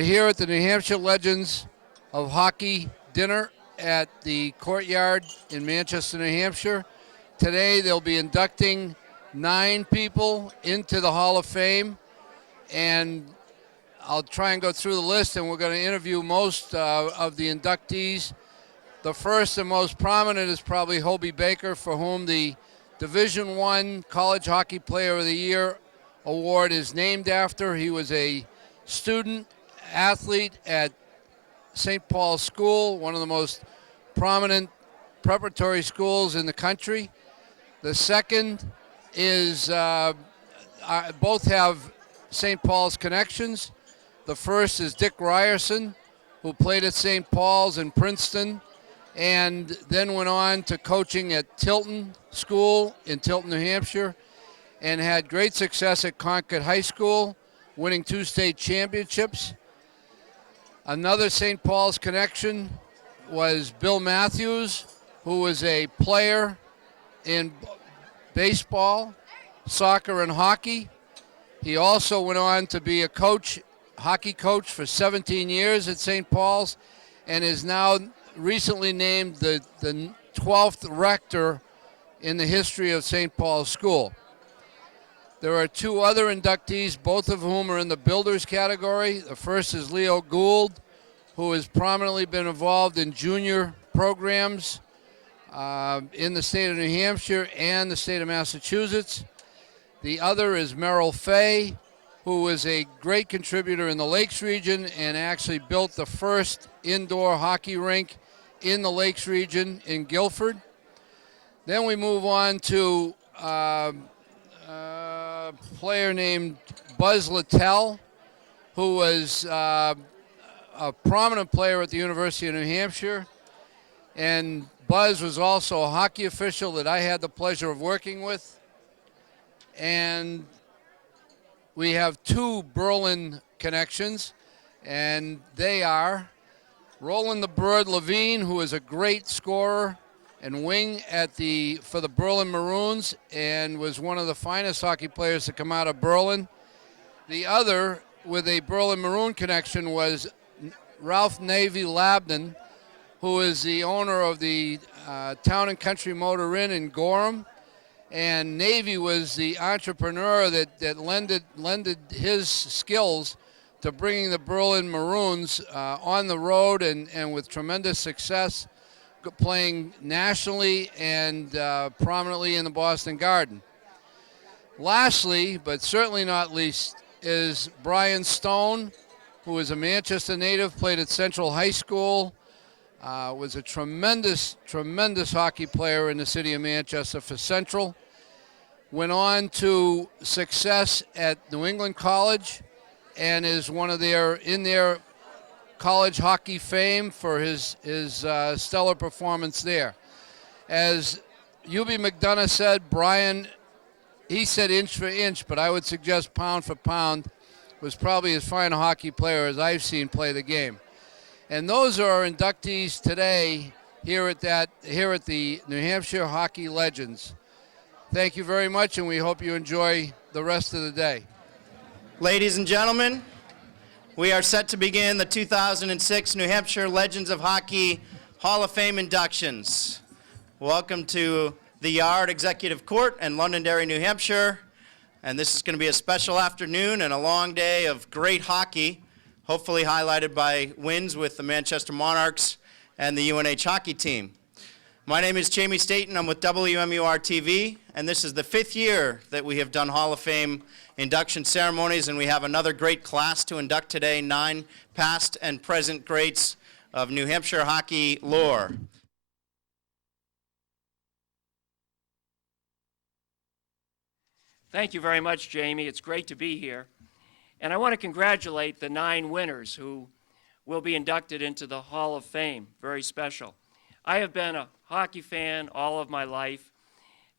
We're here at the New Hampshire Legends of Hockey dinner at the Courtyard in Manchester, New Hampshire. Today they'll be inducting 9 people into the Hall of Fame, and I'll try and go through the list, and we're going to interview most of the inductees. The first and most prominent is probably Hobie Baker, for whom the Division I College Hockey Player of the Year award is named after. He was a student athlete at St. Paul's School, one of the most prominent preparatory schools in the country. The second is, both have St. Paul's connections. The first is Dick Ryerson, who played at St. Paul's and Princeton, and then went on to coaching at Tilton School in Tilton, New Hampshire, and had great success at Concord High School, winning 2 state championships. Another St. Paul's connection was Bill Matthews, who was a player in baseball, soccer, and hockey. He also went on to be a coach, hockey coach, for 17 years at St. Paul's, and is now recently named the 12th rector in the history of St. Paul's School. There are 2 other inductees, both of whom are in the builders category. The first is Leo Gould, who has prominently been involved in junior programs in the state of New Hampshire and the state of Massachusetts. The other is Merrill Fay, who was a great contributor in the Lakes region and actually built the first indoor hockey rink in the Lakes region in Guilford. Then we move on to a player named Buzz Littell, who was a prominent player at the University of New Hampshire. And Buzz was also a hockey official that I had the pleasure of working with. And we have 2 Berlin connections, and they are Roland the Bird Levine, who is a great scorer and wing for the Berlin Maroons, and was one of the finest hockey players to come out of Berlin. The other, with a Berlin Maroon connection, was Ralph Navy Labden, who is the owner of the Town and Country Motor Inn in Gorham. And Navy was the entrepreneur that lended his skills to bringing the Berlin Maroons on the road and with tremendous success, playing nationally and prominently in the Boston Garden. Lastly, but certainly not least, is Brian Stone, who is a Manchester native, played at Central High School, was a tremendous hockey player in the city of Manchester for Central. Went on to success at New England College and is one of in their college hockey fame for his stellar performance there. As Hubie McDonough said, Brian, he said inch for inch, but I would suggest pound for pound, was probably as fine a hockey player as I've seen play the game. And those are our inductees today here at the New Hampshire Hockey Legends. Thank you very much, and we hope you enjoy the rest of the day. Ladies and gentlemen, we are set to begin the 2006 New Hampshire Legends of Hockey Hall of Fame inductions. Welcome to the Yard Executive Court in Londonderry, New Hampshire. And this is going to be a special afternoon and a long day of great hockey, hopefully highlighted by wins with the Manchester Monarchs and the UNH hockey team. My name is Jamie Staten. I'm with WMUR-TV, and this is the 5th year that we have done Hall of Fame induction ceremonies, and we have another great class to induct today, 9 past and present greats of New Hampshire hockey lore. Thank you very much, Jamie. It's great to be here. And I want to congratulate the 9 winners who will be inducted into the Hall of Fame. Very special. I have been a hockey fan all of my life,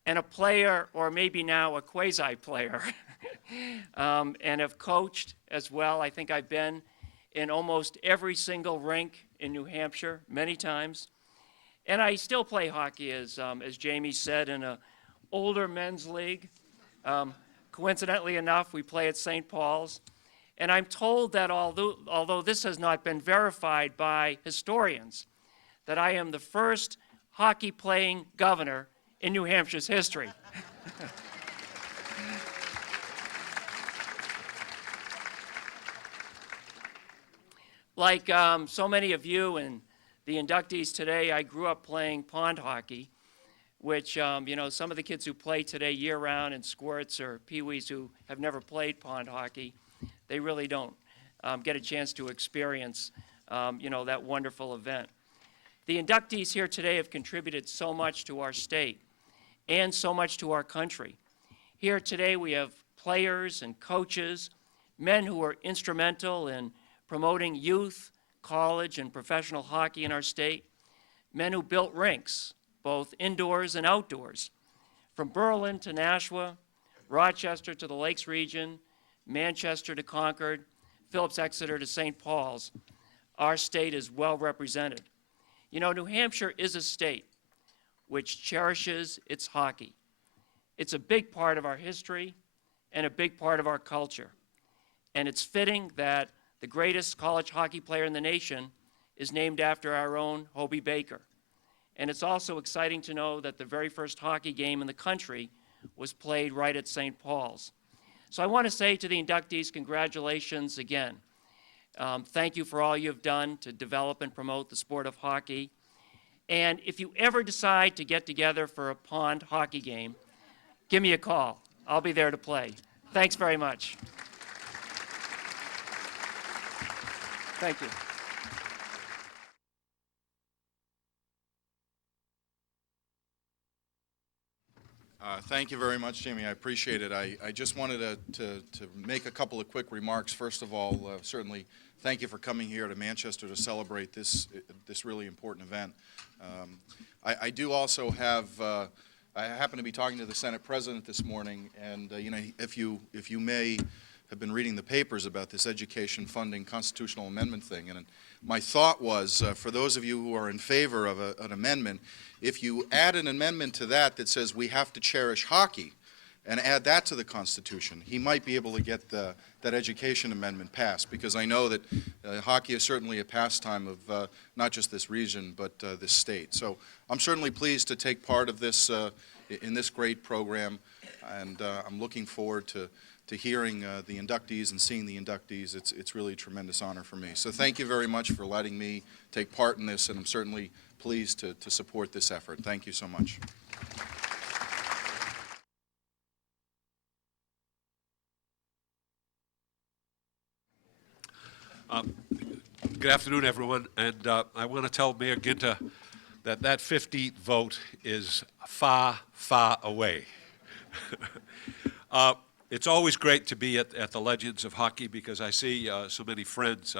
and a player, or maybe now a quasi-player, and have coached as well. I think I've been in almost every single rink in New Hampshire many times. And I still play hockey, as Jamie said, in an older men's league. Coincidentally enough, we play at St. Paul's. And I'm told that although this has not been verified by historians, that I am the first hockey-playing governor in New Hampshire's history. Like so many of you and the inductees today, I grew up playing pond hockey, which, you know, some of the kids who play today year-round in squirts or peewees who have never played pond hockey, they really don't get a chance to experience, you know, that wonderful event. The inductees here today have contributed so much to our state and so much to our country. Here today we have players and coaches, men who are instrumental in promoting youth, college, and professional hockey in our state, men who built rinks, both indoors and outdoors. From Berlin to Nashua, Rochester to the Lakes region, Manchester to Concord, Phillips Exeter to St. Paul's, our state is well represented. You know, New Hampshire is a state which cherishes its hockey. It's a big part of our history and a big part of our culture. And it's fitting that the greatest college hockey player in the nation is named after our own Hobie Baker. And it's also exciting to know that the very first hockey game in the country was played right at St. Paul's. So I want to say to the inductees, congratulations again. Thank you for all you've done to develop and promote the sport of hockey. And if you ever decide to get together for a pond hockey game, give me a call. I'll be there to play. Thanks very much. Thank you. Thank you very much, Jamie. I appreciate it. I just wanted to make a couple of quick remarks. First of all, certainly thank you for coming here to Manchester to celebrate this really important event. I do also have, I happen to be talking to the Senate President this morning, and you know, if you may have been reading the papers about this education funding constitutional amendment thing, and my thought was, for those of you who are in favor of an amendment, if you add an amendment to that that says we have to cherish hockey and add that to the Constitution, he might be able to get that education amendment passed, because I know that hockey is certainly a pastime of not just this region but this state. So I'm certainly pleased to take part of this in this great program, and I'm looking forward to hearing the inductees and seeing the inductees. It's really a tremendous honor for me. So thank you very much for letting me take part in this, and I'm certainly pleased to support this effort. Thank you so much. Good afternoon, everyone, and I want to tell Mayor Ginter that 50 vote is far, far away. It's always great to be at the Legends of Hockey because I see so many friends.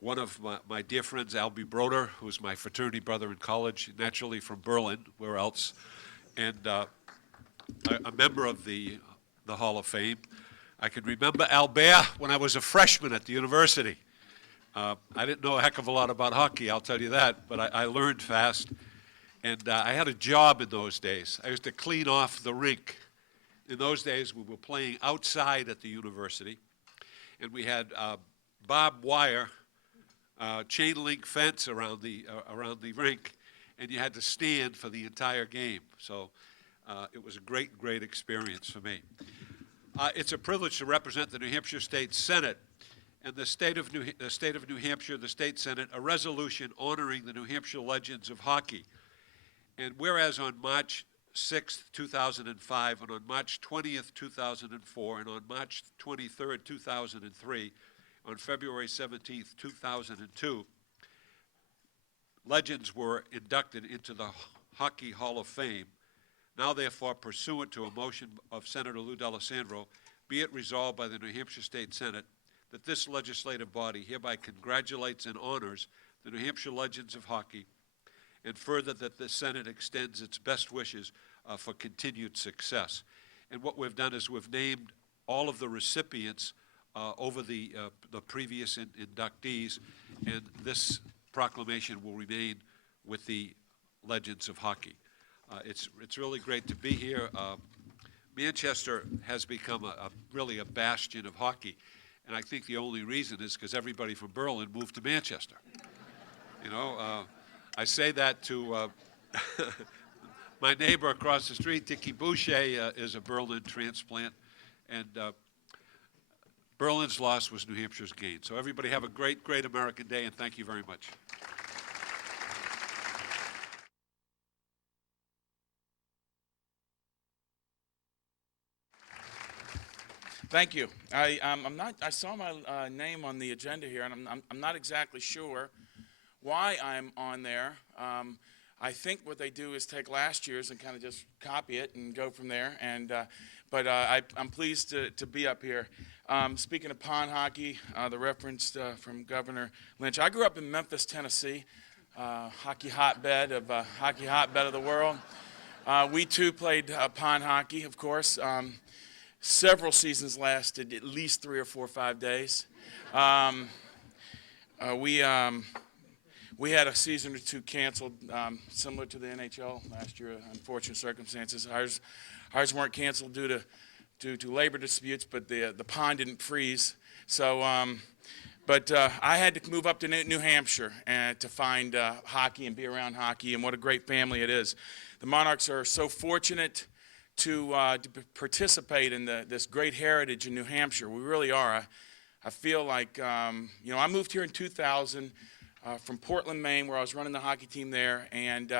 One of my dear friends, Albie Broder, who's my fraternity brother in college, naturally from Berlin, where else, and a member of the Hall of Fame. I can remember Albert when I was a freshman at the university. I didn't know a heck of a lot about hockey, I'll tell you that, but I learned fast. And I had a job in those days. I used to clean off the rink. In those days, we were playing outside at the university, and we had barbed wire, chain link fence around the rink, and you had to stand for the entire game. So it was a great, great experience for me. It's a privilege to represent the New Hampshire State Senate and the state of New Hampshire, the State Senate, a resolution honoring the New Hampshire Legends of Hockey. And whereas on March 6th, 2005, and on March 20th, 2004, and on March 23rd, 2003, on February 17th, 2002, legends were inducted into the Hockey Hall of Fame. Now, therefore, pursuant to a motion of Senator Lou D'Alessandro, be it resolved by the New Hampshire State Senate that this legislative body hereby congratulates and honors the New Hampshire Legends of Hockey, and further that the Senate extends its best wishes for continued success. And what we've done is we've named all of the recipients over the previous inductees, and this proclamation will remain with the Legends of Hockey. It's really great to be here. Manchester has become really a bastion of hockey, And I think the only reason is because everybody from Berlin moved to Manchester. You know, I say that to my neighbor across the street, Dickie Boucher, is a Berlin transplant, and Berlin's loss was New Hampshire's gain. So everybody have a great, great American Day, and thank you very much. Thank you. I saw my name on the agenda here, and I'm not exactly sure why I'm on there. I think what they do is take last year's and kind of just copy it and go from there. And but I'm pleased to be up here. Speaking of pond hockey, the reference from Governor Lynch. I grew up in Memphis, Tennessee, hockey hotbed of the world. We too played pond hockey, of course. Several seasons lasted at least 3 or 4 or 5 days. We had a season or two canceled, similar to the NHL last year. Unfortunate circumstances. Ours weren't canceled due to labor disputes, but the pond didn't freeze. So, but I had to move up to New Hampshire and to find hockey and be around hockey, and what a great family it is. The Monarchs are so fortunate to participate in this great heritage in New Hampshire. We really are. I feel like, you know, I moved here in 2000 from Portland, Maine, where I was running the hockey team there, and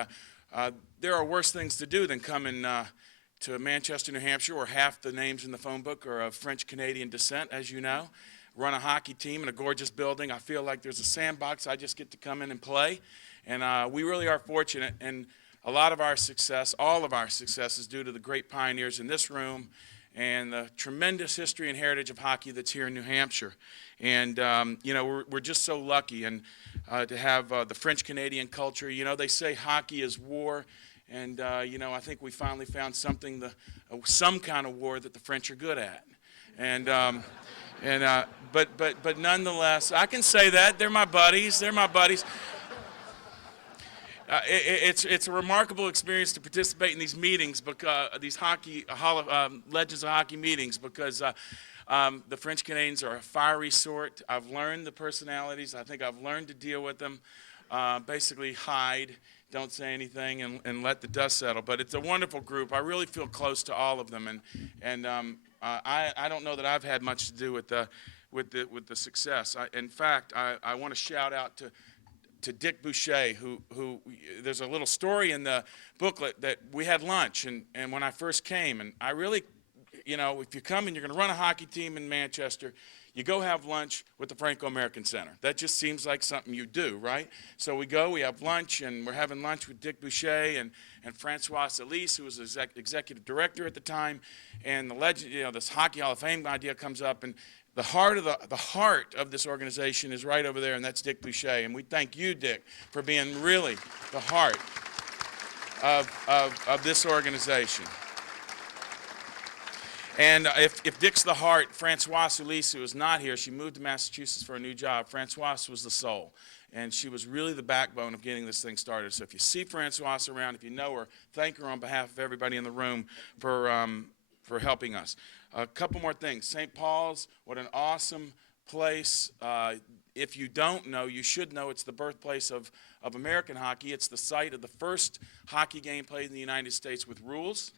there are worse things to do than coming to Manchester, New Hampshire, where half the names in the phone book are of French-Canadian descent, as you know. Run a hockey team in a gorgeous building. I feel like there's a sandbox. I just get to come in and play, and we really are fortunate. And a lot of our success, all of our success, is due to the great pioneers in this room and the tremendous history and heritage of hockey that's here in New Hampshire. And, you know, we're just so lucky and to have the French-Canadian culture. You know, they say hockey is war, and, you know, I think we finally found something, some kind of war that the French are good at. And, but nonetheless, I can say that. They're my buddies. They're my buddies. It's a remarkable experience to participate in these meetings, because these Legends of Hockey meetings, because the French Canadians are a fiery sort. I've learned the personalities. I think I've learned to deal with them. Basically hide, don't say anything, and let the dust settle. But it's a wonderful group. I really feel close to all of them, and I don't know that I've had much to do with the success. In fact, I want to shout out to Dick Boucher, who there's a little story in the booklet that we had lunch, and when I first came, and I really, you know, if you come and you're going to run a hockey team in Manchester, you go have lunch with the Franco-American Center. That just seems like something you do, right? So we go, we have lunch, and we're having lunch with Dick Boucher and Francois Elise, who was the executive director at the time, and the legend, you know, this Hockey Hall of Fame idea comes up, and the heart of this organization is right over there, and that's Dick Boucher. And we thank you, Dick, for being really the heart of this organization. And if Dick's the heart, Francoise Elise, who is not here, she moved to Massachusetts for a new job. Francoise was the soul, and she was really the backbone of getting this thing started. So if you see Francoise around, if you know her, thank her on behalf of everybody in the room for helping us. A couple more things. St. Paul's, what an awesome place. If you don't know, you should know it's the birthplace of American hockey. It's the site of the first hockey game played in the United States with rules.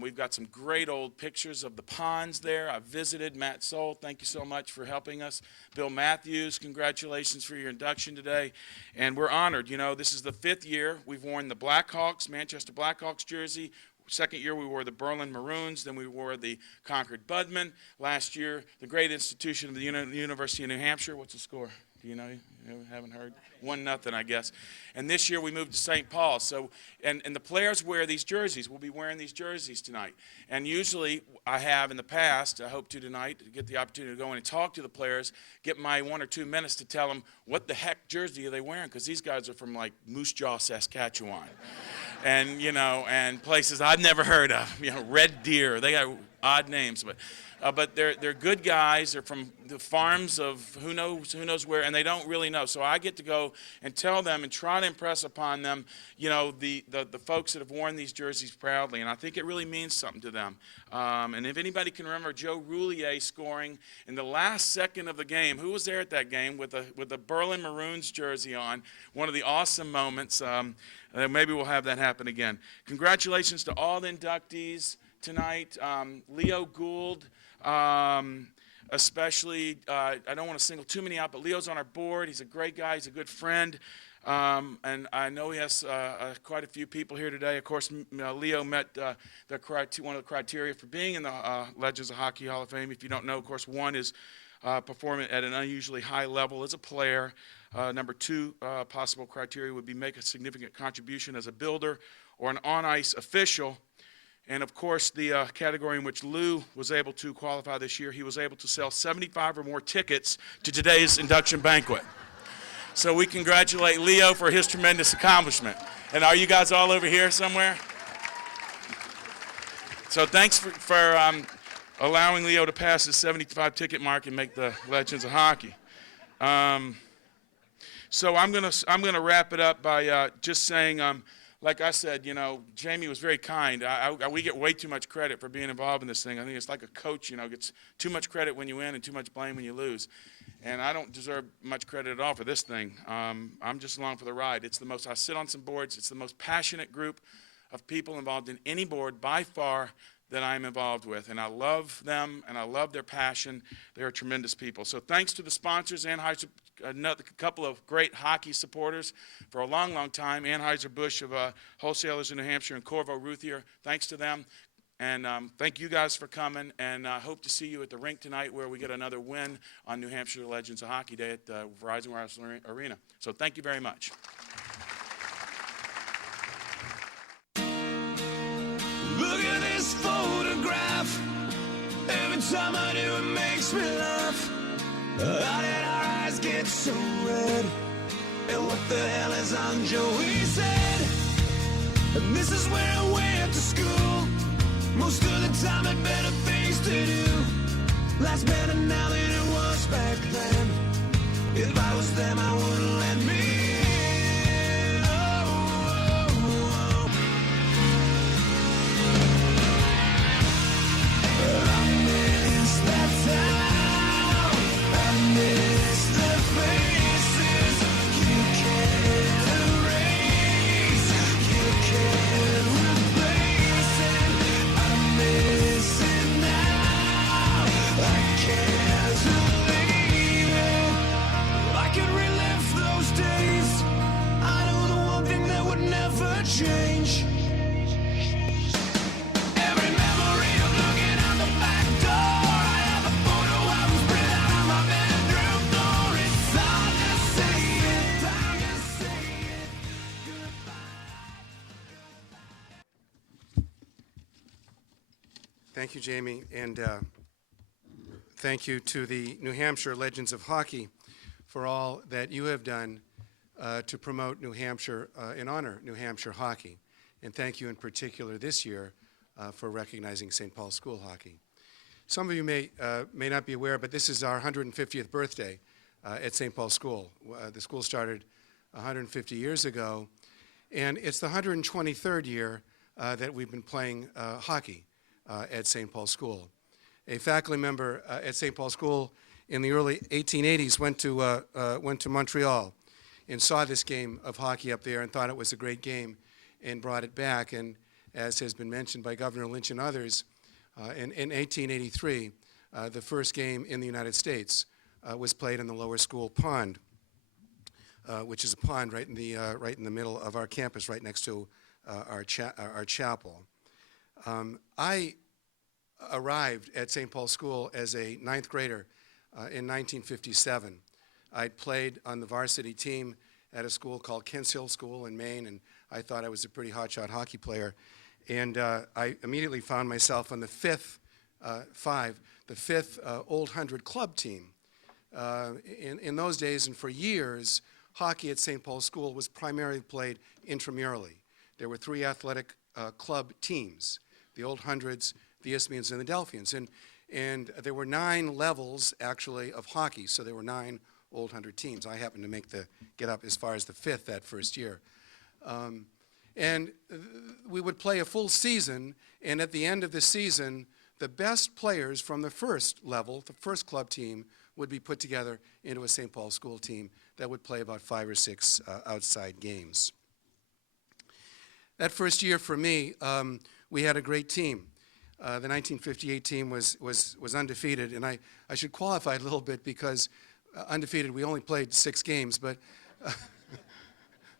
We've got some great old pictures of the ponds there. I've visited. Matt Soul, thank you so much for helping us. Bill Matthews, congratulations for your induction today. And we're honored. You know, this is the 5th year we've worn the Blackhawks, Manchester Blackhawks jersey. Second year we wore the Berlin Maroons, then we wore the Concord Budmen. Last year, the great institution of the University of New Hampshire. What's the score? Do you know? You haven't heard? 1-0, I guess. And this year we moved to St. Paul. So, and the players wear these jerseys. We'll be wearing these jerseys tonight. And usually I have in the past, I hope to tonight, to get the opportunity to go in and talk to the players, get my 1 or 2 minutes to tell them what the heck jersey are they wearing, because these guys are from like Moose Jaw, Saskatchewan. And, you know, and places I've never heard of, you know, Red Deer. They got odd names, but but they're good guys. They're from the farms of who knows where, and they don't really know. So I get to go and tell them and try to impress upon them, you know, the folks that have worn these jerseys proudly, and I think it really means something to them. And if anybody can remember Joe Roulier scoring in the last second of the game, who was there at that game with the Berlin Maroons jersey on? One of the awesome moments. Maybe we'll have that happen again. Congratulations to all the inductees tonight. Leo Gould, especially, I don't want to single too many out, but Leo's on our board. He's a great guy. He's a good friend. And I know he has quite a few people here today. Of course, Leo met one of the criteria for being in the Legends of Hockey Hall of Fame. If you don't know, of course, one is performing at an unusually high level as a player. Number two possible criteria would be make a significant contribution as a builder or an on-ice official. And, of course, the category in which Lou was able to qualify this year, he was able to sell 75 or more tickets to today's induction banquet. So we congratulate Leo for his tremendous accomplishment. And are you guys all over here somewhere? So thanks for allowing Leo to pass his 75 ticket mark and make the Legends of Hockey. So I'm gonna wrap it up by just saying, like I said, you know, Jamie was very kind. We get way too much credit for being involved in this thing. I think it's like a coach, you know, gets too much credit when you win and too much blame when you lose. And I don't deserve much credit at all for this thing. I'm just along for the ride. I sit on some boards. It's the most passionate group of people involved in any board by far that I'm involved with. And I love them, and I love their passion. They are tremendous people. So thanks to the sponsors, a couple of great hockey supporters for a long, long time. Anheuser-Busch of Wholesalers in New Hampshire and Corvo Routhier. Thanks to them. And thank you guys for coming, and I hope to see you at the rink tonight where we get another win on New Hampshire Legends of Hockey Day at Verizon Wireless Arena. So thank you very much. Look at this photograph. Every time I do, it makes me laugh. How did our eyes get so red? And what the hell is on Joey's head? And this is where I went to school. Most of the time had better things to do. Life's better now than it was back then. If I was them, I wouldn't let me in. Oh, oh, oh. I miss that town. I miss the faces. You can't erase. You can't replace it. I miss it now. I can't believe it. I could relive those days. I know the one thing that would never change. Every memory of looking out the back door. I have a photo album spread out on my bedroom floor. It's hard to say it, hard to say it. Thank you, Jamie, and thank you to the New Hampshire Legends of Hockey for all that you have done to promote New Hampshire and honor New Hampshire hockey. And thank you in particular this year for recognizing St. Paul School hockey. Some of you may not be aware, but this is our 150th birthday at St. Paul School. The school started 150 years ago, and it's the 123rd year that we've been playing hockey at St. Paul School. A faculty member at St. Paul School in the early 1880s went to Montreal and saw this game of hockey up there and thought it was a great game and brought it back. And as has been mentioned by Governor Lynch and others, in 1883, the first game in the United States was played in the Lower School Pond, which is a pond right in the middle of our campus, right next to our chapel. I arrived at St. Paul School as a ninth grader in 1957. I played on the varsity team at a school called Kents Hill School in Maine, and I thought I was a pretty hotshot hockey player. And I immediately found myself on the fifth Old 100 club team. In those days and for years, hockey at St. Paul School was primarily played intramurally. There were three athletic club teams, the Old Hundreds, the Isthmians, and the Delphians. And there were 9 levels, actually, of hockey, so there were 9 Old 100 teams. I happened to get up as far as the 5th that first year. We would play a full season, and at the end of the season, the best players from the first level, the first club team, would be put together into a St. Paul school team that would play about 5 or 6 outside games. That first year for me, we had a great team. The 1958 team was undefeated, and I should qualify a little bit because undefeated, we only played 6 games, but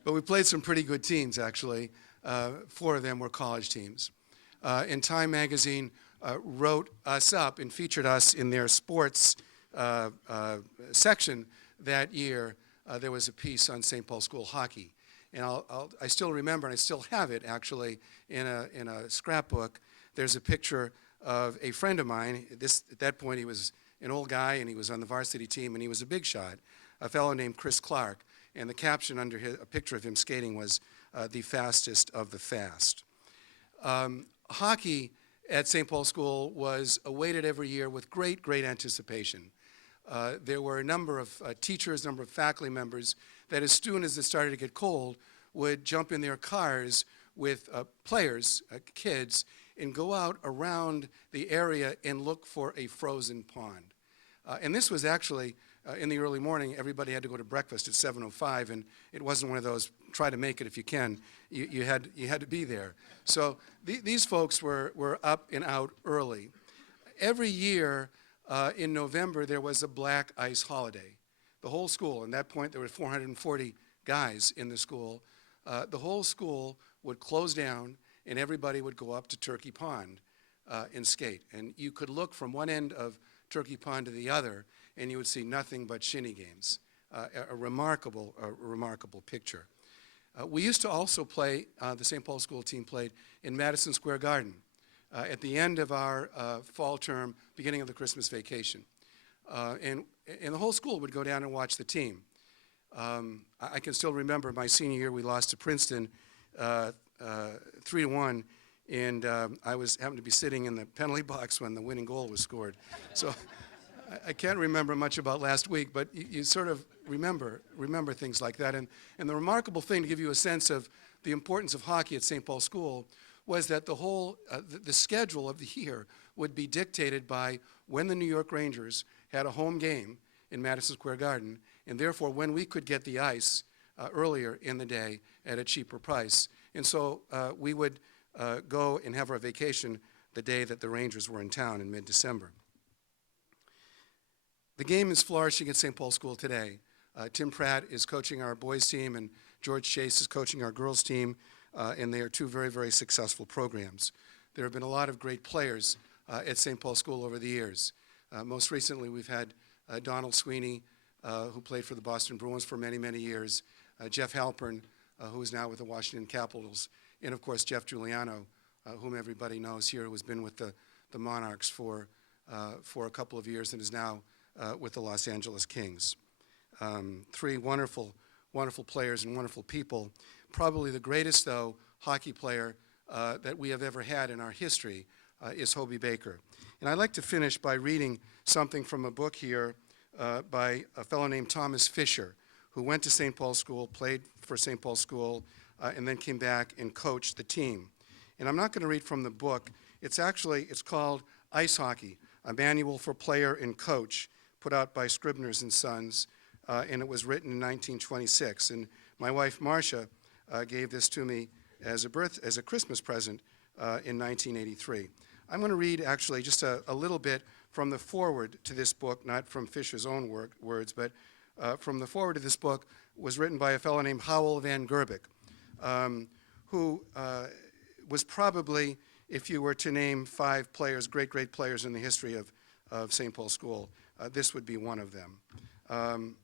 we played some pretty good teams, actually. 4 of them were college teams. And Time magazine wrote us up and featured us in their sports section that year. There was a piece on St. Paul school hockey. And I still remember, and I still have it, actually, in a scrapbook. There's a picture of a friend of mine. At that point, he was an old guy, and he was on the varsity team, and he was a big shot, a fellow named Chris Clark. And the caption under a picture of him skating was, the fastest of the fast. Hockey at St. Paul School was awaited every year with great, great anticipation. There were a number of teachers, a number of faculty members that as soon as it started to get cold would jump in their cars with players, kids, and go out around the area and look for a frozen pond. And this was actually in the early morning. Everybody had to go to breakfast at 7:05, and it wasn't one of those try to make it if you can. You had to be there. So these folks were up and out early. Every year in November there was a black ice holiday. The whole school, at that point there were 440 guys in the school. The whole school would close down, and everybody would go up to Turkey Pond and skate. And you could look from one end of Turkey Pond to the other, and you would see nothing but shinny games. A remarkable picture. We used to also play, the St. Paul School team played in Madison Square Garden at the end of our fall term, beginning of the Christmas vacation. And the whole school would go down and watch the team. I can still remember my senior year, we lost to Princeton 3-1, and I happened to be sitting in the penalty box when the winning goal was scored. So I can't remember much about last week, but you sort of remember things like that. And the remarkable thing, to give you a sense of the importance of hockey at St. Paul School, was that the whole the schedule of the year would be dictated by when the New York Rangers had a home game in Madison Square Garden, and therefore when we could get the ice earlier in the day at a cheaper price. And so we would go and have our vacation the day that the Rangers were in town in mid-December. The game is flourishing at St. Paul School today. Tim Pratt is coaching our boys team, and George Chase is coaching our girls team, and they are 2 very, very successful programs. There have been a lot of great players at St. Paul School over the years. Most recently, we've had Donald Sweeney, who played for the Boston Bruins for many, many years, Jeff Halpern, who is now with the Washington Capitals, and of course Jeff Giuliano, whom everybody knows here, who has been with the Monarchs for a couple of years and is now with the Los Angeles Kings. 3 wonderful, wonderful players and wonderful people. Probably the greatest, though, hockey player that we have ever had in our history is Hobey Baker. And I'd like to finish by reading something from a book here by a fellow named Thomas Fisher, who went to St. Paul School, played for St. Paul School, and then came back and coached the team. And I'm not going to read from the book. It's called Ice Hockey, a Manual for Player and Coach, put out by Scribner's and Sons, and it was written in 1926. And my wife, Marcia, gave this to me as a Christmas present in 1983. I'm going to read, actually, just a little bit from the foreword to this book, not from Fisher's own words, but from the foreword to this book was written by a fellow named Howell Van Gerbeck, who was probably, if you were to name 5 players, great, great players in the history of St. Paul School, this would be one of them.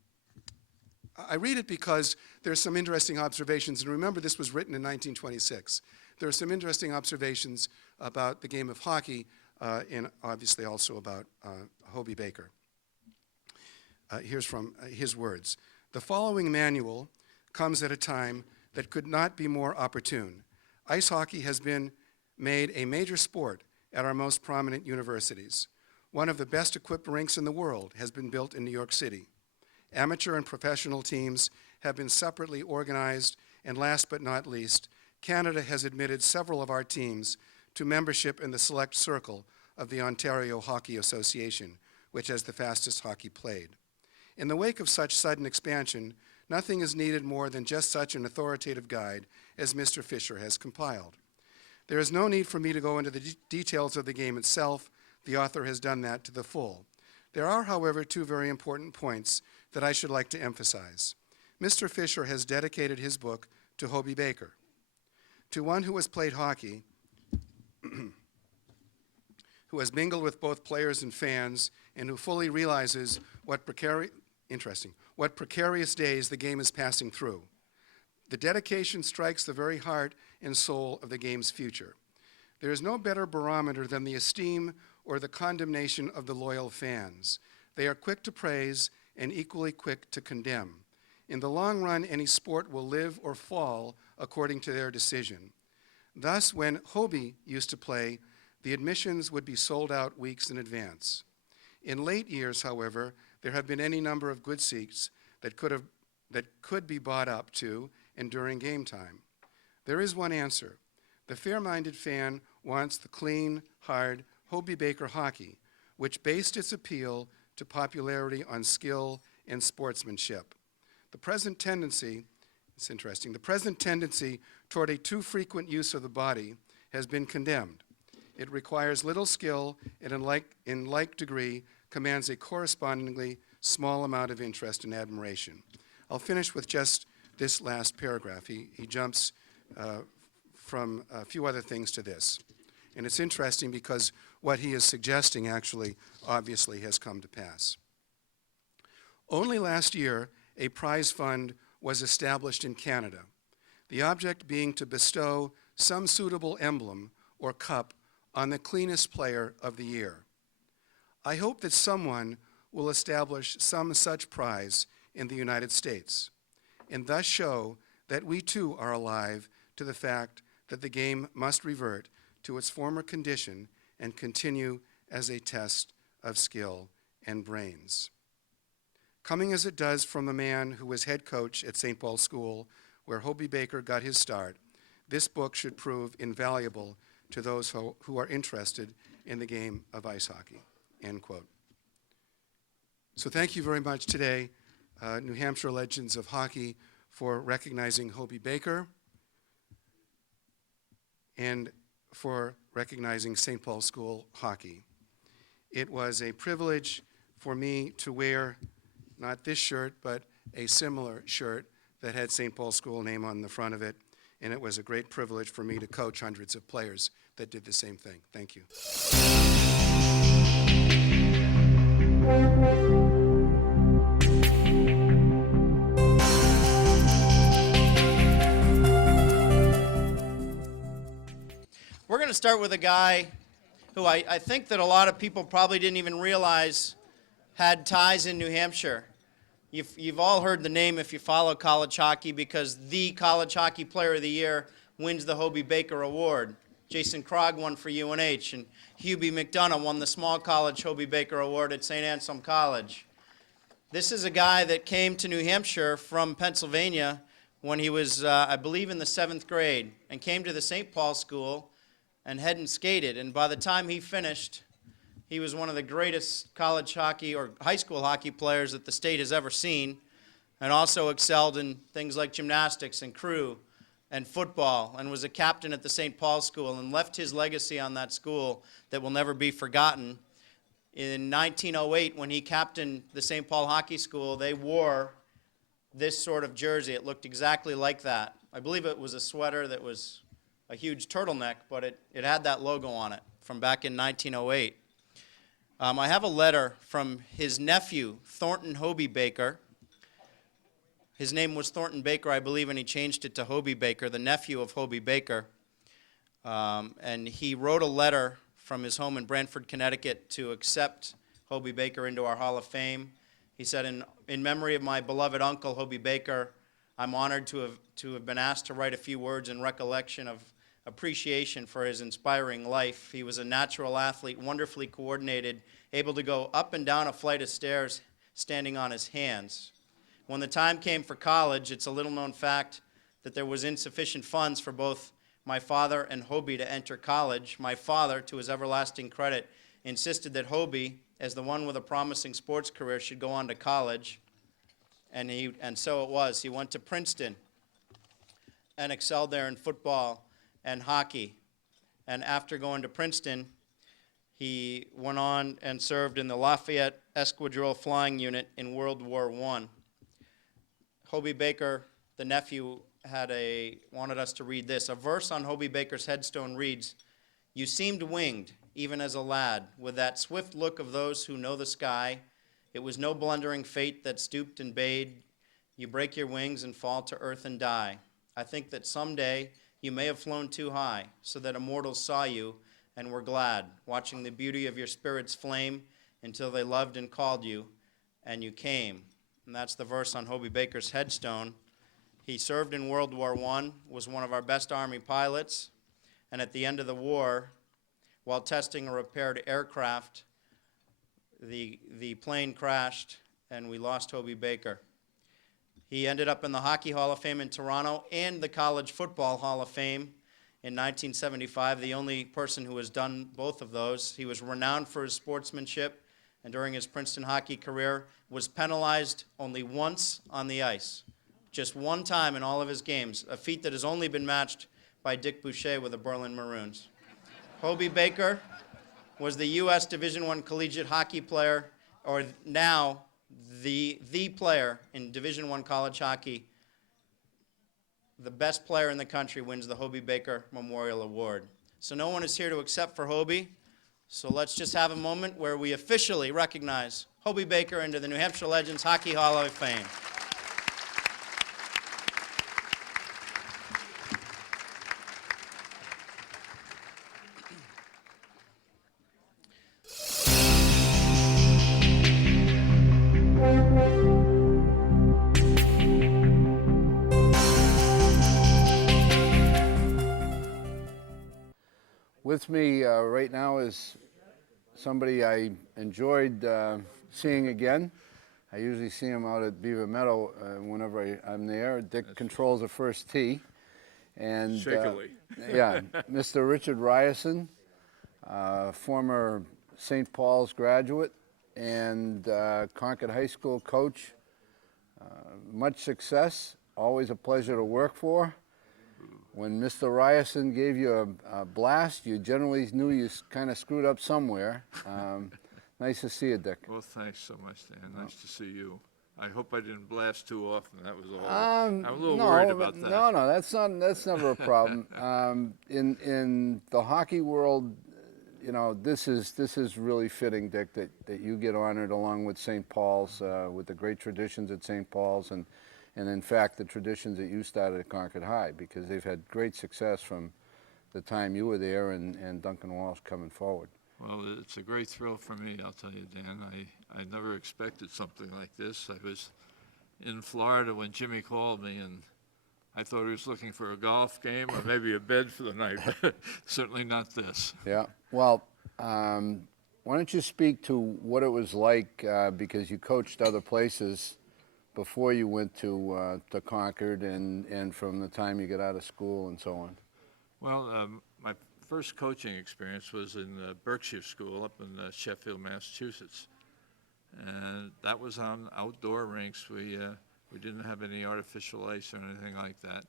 I read it because there's some interesting observations, and remember this was written in 1926. There are some interesting observations about the game of hockey, and obviously also about Hobey Baker. Here's from his words. The following manual comes at a time that could not be more opportune. Ice hockey has been made a major sport at our most prominent universities. One of the best equipped rinks in the world has been built in New York City. Amateur and professional teams have been separately organized, and last but not least, Canada has admitted several of our teams to membership in the select circle of the Ontario Hockey Association, which has the fastest hockey played. In the wake of such sudden expansion, nothing is needed more than just such an authoritative guide as Mr. Fisher has compiled. There is no need for me to go into the details of the game itself. The author has done that to the full. There are, however, two very important points that I should like to emphasize. Mr. Fisher has dedicated his book to Hobey Baker. To one who has played hockey, who has mingled with both players and fans, and who fully realizes what precarious days the game is passing through. The dedication strikes the very heart and soul of the game's future. There is no better barometer than the esteem or the condemnation of the loyal fans. They are quick to praise and equally quick to condemn. In the long run, any sport will live or fall according to their decision. Thus, when Hobey used to play, the admissions would be sold out weeks in advance. In late years, however, there have been any number of good seats that could be bought up to and during game time. There is one answer. The fair-minded fan wants the clean, hard Hobey Baker hockey, which based its appeal to popularity on skill and sportsmanship. The present tendency toward a too frequent use of the body has been condemned. It requires little skill and in like degree commands a correspondingly small amount of interest and admiration. I'll finish with just this last paragraph. He jumps from a few other things to this. And it's interesting because what he is suggesting actually obviously has come to pass. Only last year, a prize fund was established in Canada, the object being to bestow some suitable emblem or cup on the cleanest player of the year. I hope that someone will establish some such prize in the United States, and thus show that we too are alive to the fact that the game must revert to its former condition and continue as a test of skill and brains. Coming as it does from a man who was head coach at St. Paul's School, where Hobey Baker got his start, this book should prove invaluable to those who are interested in the game of ice hockey, end quote. So thank you very much today, New Hampshire Legends of Hockey, for recognizing Hobey Baker and for recognizing St. Paul's School hockey. It was a privilege for me to wear not this shirt, but a similar shirt that had St. Paul's School name on the front of it, and it was a great privilege for me to coach hundreds of players that did the same thing. Thank you. We're going to start with a guy who I think that a lot of people probably didn't even realize had ties in New Hampshire. You've all heard the name if you follow college hockey, because the College Hockey Player of the Year wins the Hobey Baker Award. Jason Krog won for UNH, and Hubie McDonough won the Small College Hobey Baker Award at St. Anselm College. This is a guy that came to New Hampshire from Pennsylvania when he was, I believe, in the 7th grade, and came to the St. Paul School and hadn't skated. And by the time he finished, he was one of the greatest college hockey or high school hockey players that the state has ever seen, and also excelled in things like gymnastics and crew and football, and was a captain at the St. Paul School and left his legacy on that school that will never be forgotten. In 1908, when he captained the St. Paul Hockey School, they wore this sort of jersey. It looked exactly like that. I believe it was a sweater that was a huge turtleneck, but it had that logo on it from back in 1908. I have a letter from his nephew, Thornton Hobey Baker. His name was Thornton Baker, I believe, and he changed it to Hobey Baker, the nephew of Hobey Baker. And he wrote a letter from his home in Brantford, Connecticut, to accept Hobey Baker into our Hall of Fame. He said, in memory of my beloved uncle, Hobey Baker, I'm honored to have been asked to write a few words in recollection of appreciation for his inspiring life. He was a natural athlete, wonderfully coordinated, able to go up and down a flight of stairs standing on his hands. When the time came for college, it's a little-known fact that there was insufficient funds for both my father and Hobie to enter college. My father, to his everlasting credit, insisted that Hobie, as the one with a promising sports career, should go on to college, and so it was. He went to Princeton and excelled there in football and hockey. And after going to Princeton, he went on and served in the Lafayette Escadrille Flying Unit in World War I. Hobie Baker, the nephew, wanted us to read this. A verse on Hobie Baker's headstone reads, "You seemed winged, even as a lad, with that swift look of those who know the sky. It was no blundering fate that stooped and bade you break your wings and fall to earth and die. I think that someday you may have flown too high, so that immortals saw you and were glad, watching the beauty of your spirit's flame until they loved and called you, and you came." And that's the verse on Hobie Baker's headstone. He served in World War I, was one of our best Army pilots, and at the end of the war, while testing a repaired aircraft, the plane crashed, and we lost Hobie Baker. He ended up in the Hockey Hall of Fame in Toronto and the College Football Hall of Fame in 1975, the only person who has done both of those. He was renowned for his sportsmanship, and during his Princeton hockey career was penalized only once on the ice. Just one time in all of his games, a feat that has only been matched by Dick Boucher with the Berlin Maroons. Hobie Baker was the U.S. Division I collegiate hockey player, or now the player in Division I college hockey. The best player in the country wins the Hobie Baker Memorial Award. So no one is here to accept for Hobie, so let's just have a moment where we officially recognize Hobie Baker into the New Hampshire Legends Hockey Hall of Fame. With me right now is somebody I enjoyed seeing again. I usually see him out at Beaver Meadow whenever I'm there. Dick controls the first tee. And, Shakily. yeah, Mr. Richard Ryerson, former St. Paul's graduate and Concord High School coach. Much success, always a pleasure to work for. When Mr. Ryerson gave you a blast, you generally knew you kind of screwed up somewhere. Nice to see you, Dick. Well, thanks so much, Dan. Nice to see you. I hope I didn't blast too often. That was all. I'm a little worried about that. No, that's never a problem. In the hockey world, you know, this is really fitting, Dick, that you get honored along with St. Paul's, with the great traditions at St. Paul's, and in fact the traditions that you started at Concord High, because they've had great success from the time you were there and Duncan Walsh coming forward. Well, it's a great thrill for me, I'll tell you, Dan. I never expected something like this. I was in Florida when Jimmy called me, and I thought he was looking for a golf game or maybe a bed for the night, but certainly not this. Yeah. Well, why don't you speak to what it was like, because you coached other places before you went to Concord, and from the time you got out of school and so on. Well, my first coaching experience was in Berkshire School up in Sheffield, Massachusetts. And that was on outdoor rinks. We didn't have any artificial ice or anything like that.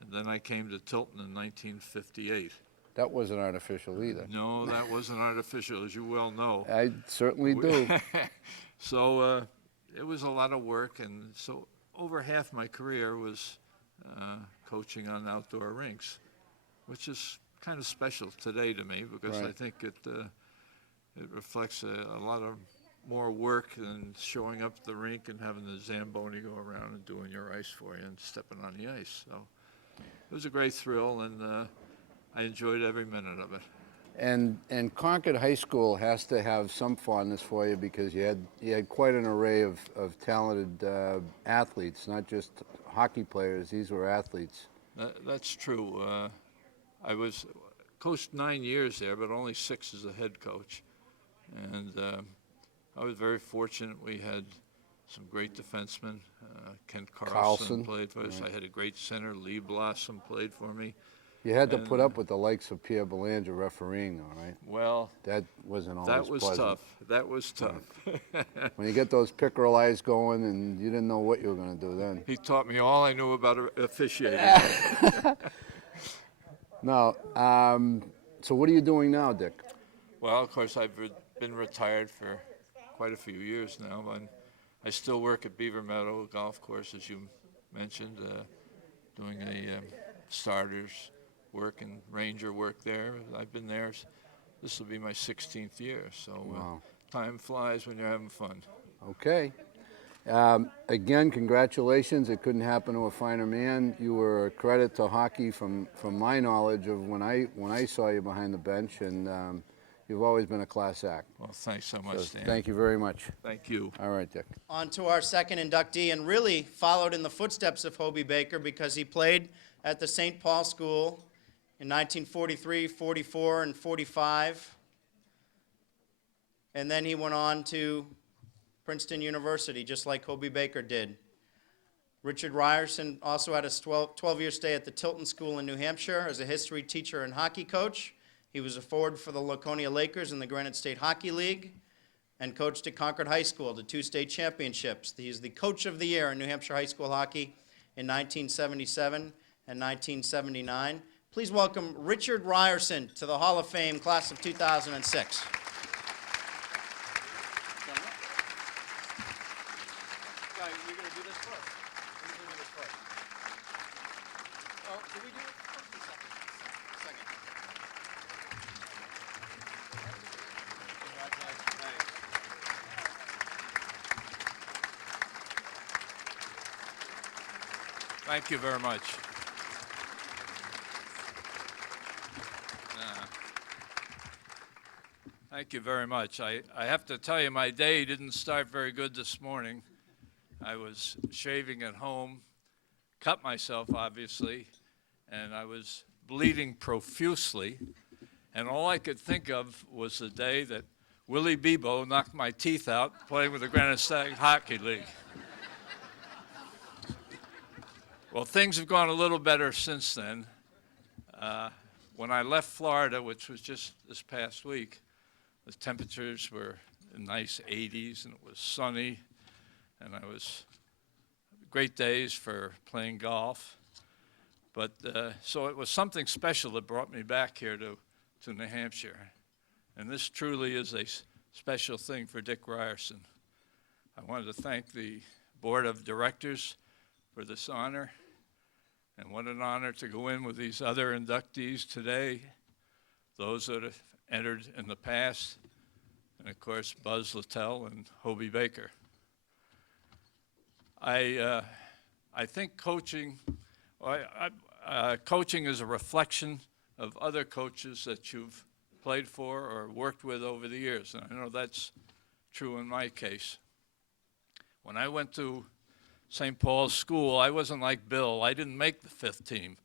And then I came to Tilton in 1958. That wasn't artificial either. No, that wasn't artificial, as you well know. I certainly do. So it was a lot of work, and so over half my career was coaching on outdoor rinks, which is kind of special today to me, because Right. I think it reflects a lot of more work than showing up at the rink and having the Zamboni go around and doing your ice for you and stepping on the ice. So it was a great thrill, and I enjoyed every minute of it. And Concord High School has to have some fondness for you, because you had quite an array of talented athletes, not just hockey players. These were athletes. That's true. I was coached 9 years there, but only 6 as a head coach. And I was very fortunate. We had some great defensemen. Kent Carlson played for us. I had a great center. Lee Blossom played for me. You had to And, put up with the likes of Pierre Belanger refereeing, though, right? Well, That wasn't always that was pleasant. tough. That was tough. When you get those pickerel eyes going and you didn't know what you were going to do then. He taught me all I knew about officiating. No, so what are you doing now, Dick? Well, of course, I've been retired for quite a few years now, but I still work at Beaver Meadow Golf Course, as you mentioned, doing a starters work and ranger work there. I've been there. This will be my 16th year, so Wow. time flies when you're having fun. Okay. Again, congratulations. It couldn't happen to a finer man. You were a credit to hockey from my knowledge of when I saw you behind the bench, and you've always been a class act. Well, thanks so much, So Dan. thank you very much. Thank you. All right, Dick. On to our second inductee, and really followed in the footsteps of Hobie Baker because he played at the St. Paul School in 1943, 44, and 45. And then he went on to Princeton University, just like Hobie Baker did. Richard Ryerson also had a 12-year stay at the Tilton School in New Hampshire as a history teacher and hockey coach. He was a forward for the Laconia Lakers in the Granite State Hockey League and coached at Concord High School to 2 state championships. He is the coach of the year in New Hampshire high school hockey in 1977 and 1979. Please welcome Richard Ryerson to the Hall of Fame, class of 2006. Thank you very much. Thank you very much. I have to tell you, my day didn't start very good this morning. I was shaving at home, cut myself, obviously, and I was bleeding profusely. And all I could think of was the day that Willie Bebo knocked my teeth out playing with the Granite State Hockey League. Well, things have gone a little better since then. When I left Florida, which was just this past week, the temperatures were in nice 80s and it was sunny, and I was great days for playing golf. But so it was something special that brought me back here to New Hampshire. And this truly is a special thing for Dick Ryerson. I wanted to thank the board of directors for this honor. And what an honor to go in with these other inductees today, those that have entered in the past, and of course Buzz Littell and Hobie Baker. I think coaching is a reflection of other coaches that you've played for or worked with over the years, and I know that's true in my case. When I went to St. Paul's School, I wasn't like Bill. I didn't make the 5th team.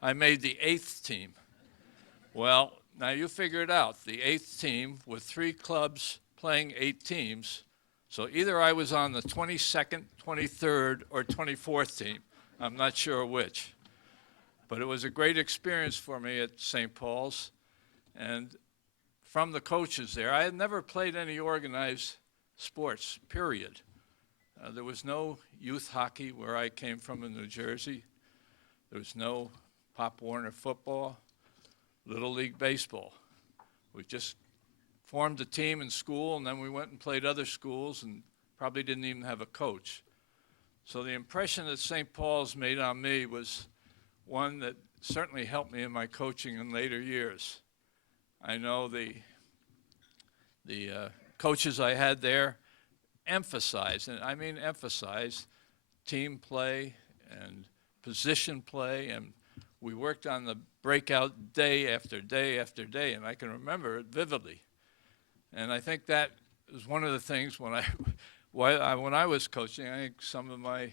I made the 8th team. Well, now you figure it out. The 8th team with 3 clubs playing 8 teams. So either I was on the 22nd, 23rd, or 24th team. I'm not sure which. But it was a great experience for me at St. Paul's. And from the coaches there, I had never played any organized sports, period. There was no youth hockey where I came from in New Jersey. There was no Pop Warner football, Little League baseball. We just formed a team in school, and then we went and played other schools and probably didn't even have a coach. So the impression that St. Paul's made on me was one that certainly helped me in my coaching in later years. I know the coaches I had there emphasized, and I mean emphasized, team play and position play, and we worked on the breakout day after day after day, and I can remember it vividly. And I think that was one of the things when I was coaching, I think some of my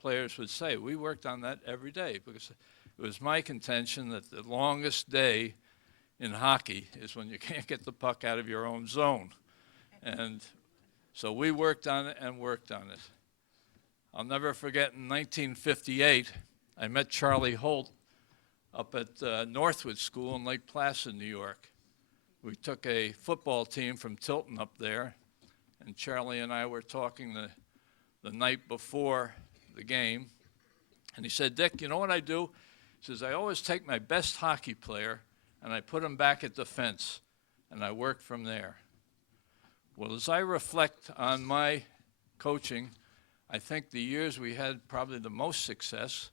players would say, we worked on that every day, because it it was my contention that the longest day in hockey is when you can't get the puck out of your own zone. And so we worked on it and worked on it. I'll never forget in 1958, I met Charlie Holt up at Northwood School in Lake Placid, New York. We took a football team from Tilton up there, and Charlie and I were talking the night before the game. And he said, Dick, you know what I do? He says, I always take my best hockey player and I put him back at defense, and I work from there. Well, as I reflect on my coaching, I think the years we had probably the most success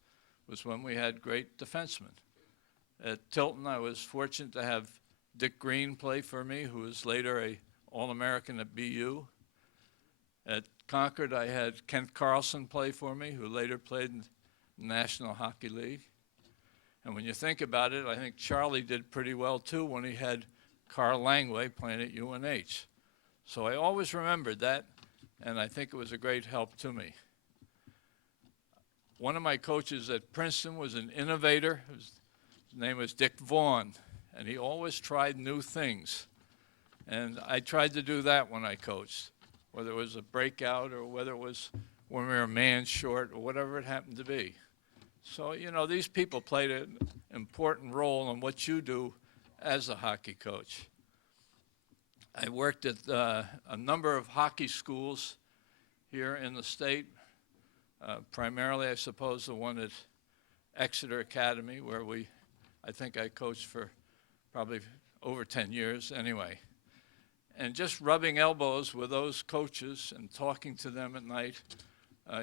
was when we had great defensemen. At Tilton, I was fortunate to have Dick Green play for me, who was later a All-American at BU. At Concord, I had Kent Carlson play for me, who later played in the National Hockey League. And when you think about it, I think Charlie did pretty well too when he had Carl Langway playing at UNH. So I always remembered that, and I think it was a great help to me. One of my coaches at Princeton was an innovator. His name was Dick Vaughn, and he always tried new things. And I tried to do that when I coached, whether it was a breakout or whether it was when we were a man short or whatever it happened to be. So, you know, these people played an important role in what you do as a hockey coach. I worked at a number of hockey schools here in the state, primarily, I suppose, the one at Exeter Academy, where I think I coached for probably over 10 years anyway. And just rubbing elbows with those coaches and talking to them at night,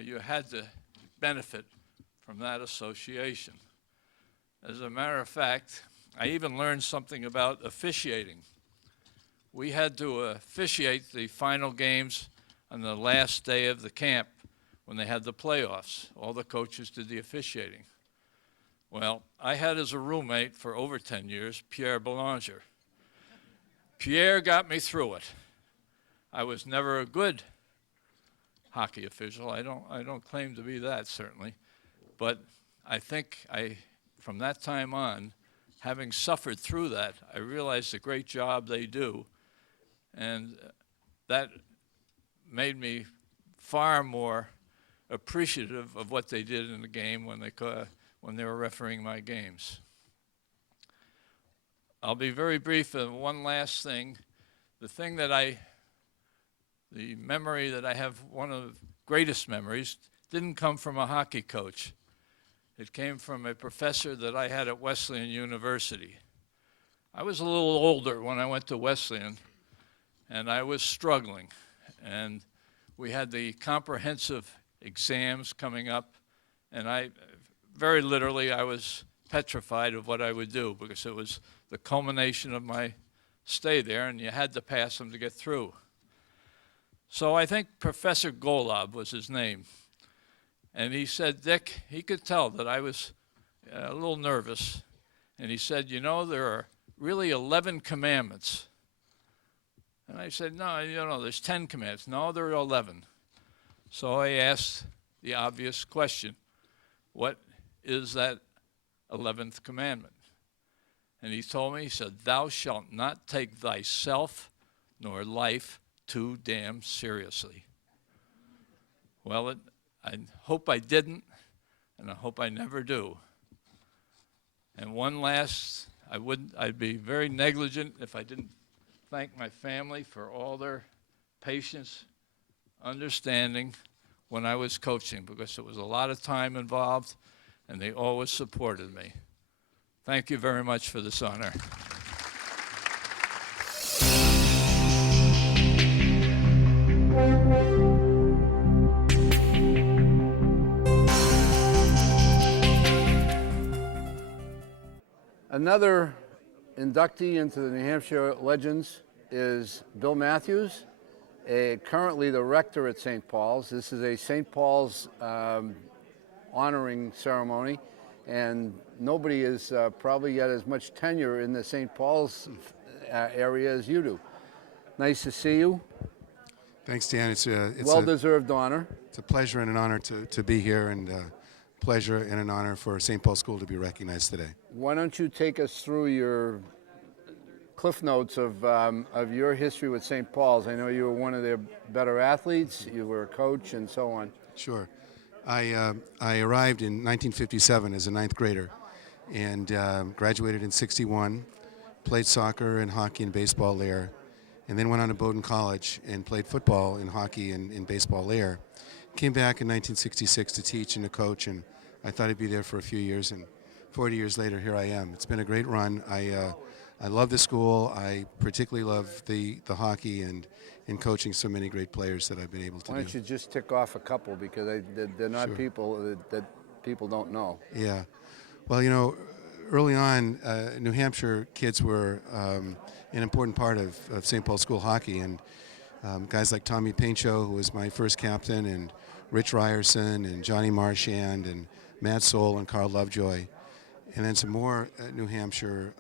you had to benefit from that association. As a matter of fact, I even learned something about officiating. We had to officiate the final games on the last day of the camp when they had the playoffs. All the coaches did the officiating. Well, I had as a roommate for over 10 years, Pierre Belanger. Pierre got me through it. I was never a good hockey official. I don't claim to be that, certainly. But I think from that time on, having suffered through that, I realized the great job they do. And that made me far more appreciative of what they did in the game when they were refereeing my games. I'll be very brief. One last thing. The memory that I have, one of the greatest memories, didn't come from a hockey coach. It came from a professor that I had at Wesleyan University. I was a little older when I went to Wesleyan, and I was struggling. And we had the comprehensive exams coming up, and very literally, I was petrified of what I would do because it was the culmination of my stay there, and you had to pass them to get through. So I think Professor Golob was his name. And he said, Dick, he could tell that I was a little nervous. And he said, you know, there are really 11 commandments. And I said, no, you know, there's 10 commandments. No, there are 11. So I asked the obvious question, what is that 11th commandment? And he told me, he said, thou shalt not take thyself nor life too damn seriously. Well, I hope I didn't, and I hope I never do. And one last, I'd be very negligent if I didn't thank my family for all their patience, understanding when I was coaching, because there was a lot of time involved, and they always supported me. Thank you very much for this honor. Another inductee into the New Hampshire Legends is Bill Matthews, currently the rector at St. Paul's. This is a St. Paul's honoring ceremony, and nobody is probably got as much tenure in the St. Paul's area as you do. Nice to see you. Thanks, Dan. It's Well-deserved honor. It's a pleasure and an honor to be here and pleasure and an honor for St. Paul School to be recognized today. Why don't you take us through your cliff notes of your history with St. Paul's? I know you were one of their better athletes, you were a coach, and so on. Sure. I arrived in 1957 as a ninth grader and graduated in 61, played soccer and hockey and baseball there, and then went on to Bowdoin College and played football and hockey and baseball there. Came back in 1966 to teach and to coach, and I thought I'd be there for a few years, and 40 years later, here I am. It's been a great run. I love the school. I particularly love the hockey and in coaching so many great players that I've been able to Why don't do. you just tick off a couple, because they're not Sure. people that people don't know. Yeah. Well, you know, early on, New Hampshire kids were an important part of St. Paul School hockey, and guys like Tommy Paincho, who was my first captain, and Rich Ryerson, and Johnny Marchand, and Matt Soul, and Carl Lovejoy, and then some more New Hampshire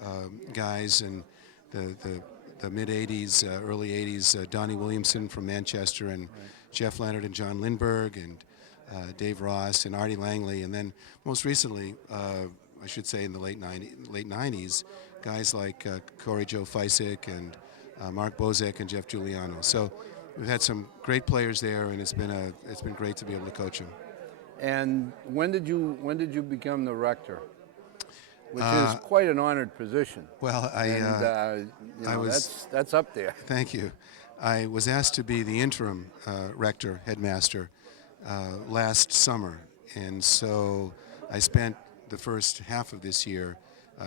guys in the mid-'80s, early '80s, Donnie Williamson from Manchester, and Jeff Leonard and John Lindbergh, and Dave Ross and Artie Langley, and then most recently, I should say in the late 90s, guys like Corey Joe Feisick and Mark Bozek and Jeff Giuliano. So we've had some great players there, and it's been great to be able to coach them. And when did you become the rector? Which is quite an honored position. Well, that's up there. Thank you. I was asked to be the interim rector, headmaster, last summer, and so I spent the first half of this year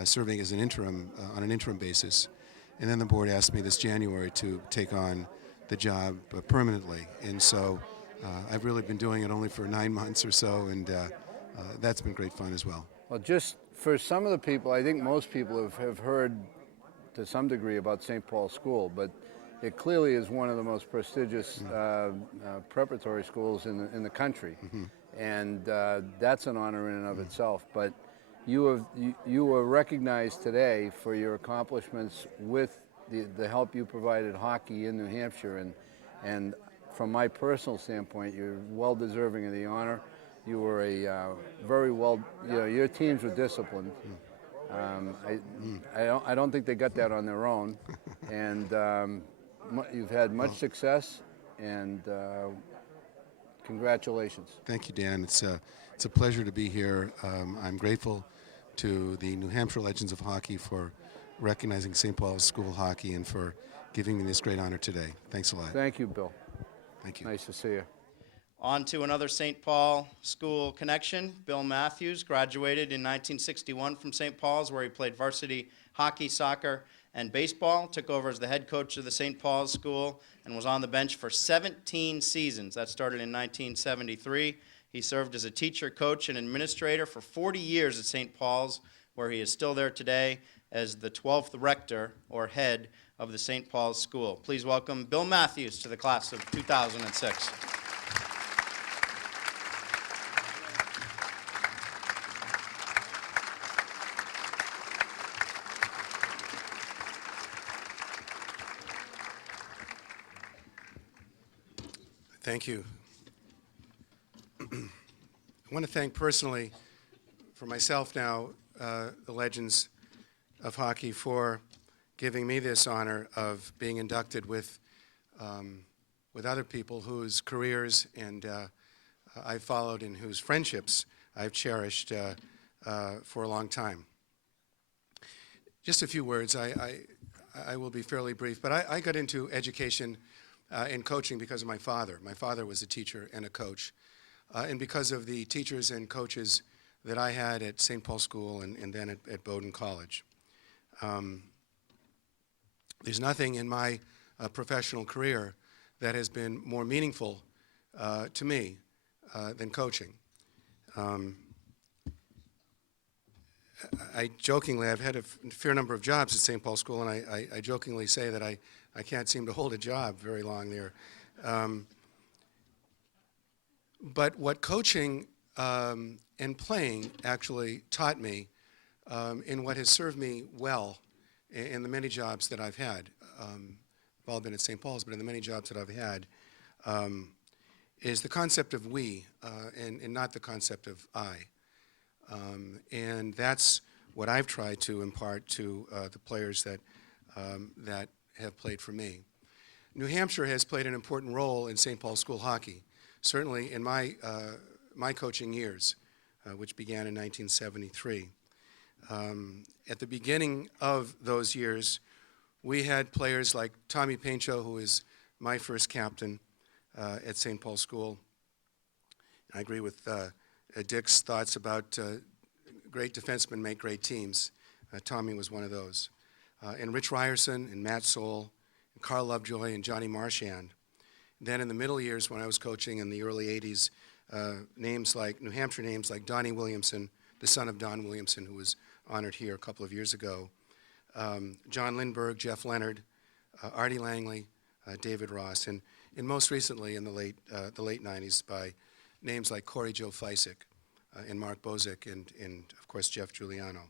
serving as an interim on an interim basis, and then the board asked me this January to take on the job permanently, and so I've really been doing it only for 9 months or so, and that's been great fun as well. Well, just for some of the people, I think most people have heard to some degree about St. Paul School, but it clearly is one of the most prestigious preparatory schools in the country, and that's an honor in and of itself. But you were recognized today for your accomplishments with the help you provided hockey in New Hampshire, and from my personal standpoint, you're well deserving of the honor. You were a very well, your teams were disciplined. I don't think they got that on their own, and you've had much success, and congratulations. Thank you, Dan. It's a pleasure to be here. I'm grateful to the New Hampshire Legends of Hockey for recognizing St. Paul's School Hockey and for giving me this great honor today. Thanks a lot. Thank you, Bill. Thank you. Nice to see you. On to another St. Paul School connection. Bill Matthews graduated in 1961 from St. Paul's, where he played varsity hockey, soccer, and baseball. Took over as the head coach of the St. Paul's School and was on the bench for 17 seasons. That started in 1973. He served as a teacher, coach, and administrator for 40 years at St. Paul's, where he is still there today as the 12th rector or head of the St. Paul's School. Please welcome Bill Matthews to the class of 2006. Thank you. I want to thank personally, for myself now, the Legends of Hockey for giving me this honor of being inducted with other people whose careers and I've followed and whose friendships I've cherished for a long time. Just a few words. I will be fairly brief, but I got into education and coaching because of my father. My father was a teacher and a coach, and because of the teachers and coaches that I had at St. Paul School and then at Bowdoin College. There's nothing in my professional career that has been more meaningful to me than coaching. I jokingly, I've had a fair number of jobs at St. Paul School, and I jokingly say that I can't seem to hold a job very long there. But what coaching and playing actually taught me, and what has served me well in the many jobs that I've had, I've all been at St. Paul's, but in the many jobs that I've had, is the concept of we and not the concept of I. And that's what I've tried to impart to the players that have played for me. New Hampshire has played an important role in St. Paul school hockey, certainly in my coaching years, which began in 1973. At the beginning of those years, we had players like Tommy Paincho, who is my first captain at St. Paul School. I agree with Dick's thoughts about great defensemen make great teams. Tommy was one of those. And Rich Ryerson and Matt Soul and Carl Lovejoy and Johnny Marchand. Then in the middle years when I was coaching in the early 80s, New Hampshire names like Donnie Williamson, the son of Don Williamson, who was honored here a couple of years ago, John Lindbergh, Jeff Leonard, Artie Langley, David Ross, and most recently in the late 90s by names like Corey Joe Feisick and Mark Bozick and of course Jeff Giuliano.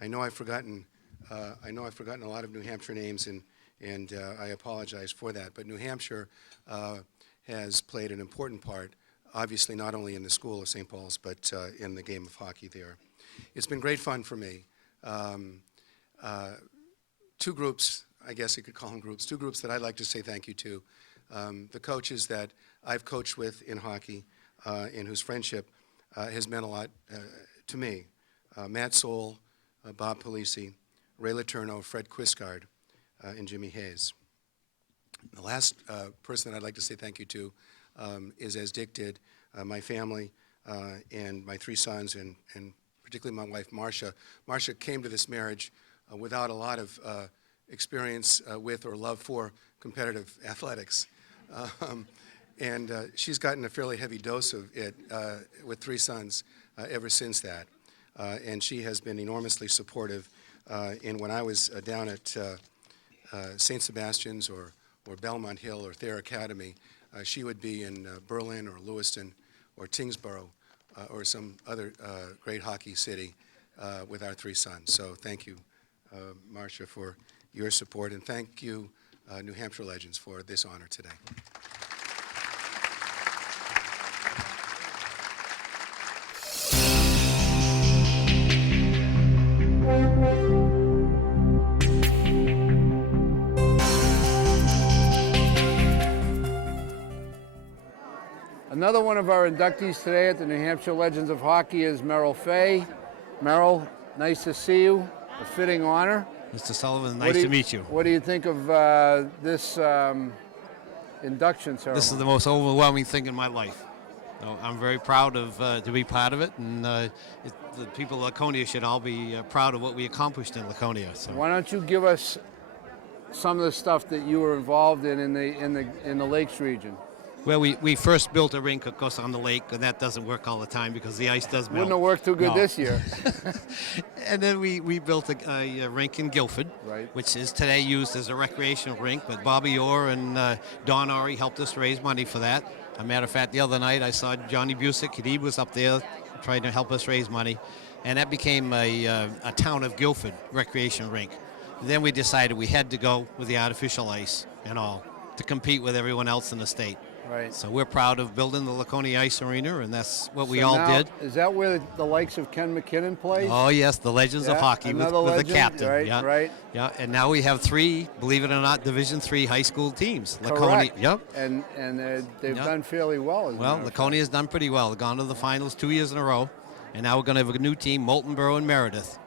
I know I've forgotten a lot of New Hampshire names and I apologize for that, but New Hampshire has played an important part, obviously not only in the school of St. Paul's, but in the game of hockey there. It's been great fun for me. Two groups, I guess you could call them groups, two groups that I'd like to say thank you to. The coaches that I've coached with in hockey and whose friendship has meant a lot to me. Matt Soul, Bob Polisi, Ray Letourneau, Fred Quiscard, and Jimmy Hayes. The last person that I'd like to say thank you to is, as Dick did, my family and my three sons, and particularly my wife, Marcia. Marcia came to this marriage without a lot of experience with or love for competitive athletics. And she's gotten a fairly heavy dose of it with three sons ever since that. And she has been enormously supportive. And when I was down at St. Sebastian's or Belmont Hill or Thayer Academy, she would be in Berlin or Lewiston or Tingsboro or some other great hockey city with our three sons. So thank you, Marcia, for your support, and thank you, New Hampshire Legends, for this honor today. Another one of our inductees today at the New Hampshire Legends of Hockey is Merrill Fay. Merrill, nice to see you. A fitting honor. Mr. Sullivan, nice to meet you. What do you think of this induction ceremony? This is the most overwhelming thing in my life. So I'm very proud of to be part of it, and the people of Laconia should all be proud of what we accomplished in Laconia. So. Why don't you give us some of the stuff that you were involved in the Lakes region? Well, we first built a rink, of course, on the lake, and that doesn't work all the time because the ice does melt. Wouldn't have worked too good this year. And then we built a rink in Guilford, right, which is today used as a recreational rink, but Bobby Orr and Don Ori helped us raise money for that. As a matter of fact, the other night I saw Johnny Busick, and he was up there trying to help us raise money, and that became a Town of Guilford recreation rink. Then we decided we had to go with the artificial ice and all to compete with everyone else in the state. Right. So we're proud of building the Laconia Ice Arena, and that's what we all did. Is that where the likes of Ken McKinnon plays? Oh, yes, the Legends of Hockey with the captain. Right, yeah. right. Yeah, and now we have three, believe it or not, Division III high school teams. Correct. Laconia, yep. And they've done fairly well. Well, Laconia's done pretty well. They've gone to the finals 2 years in a row, and now we're going to have a new team, Moulton Borough and Meredith,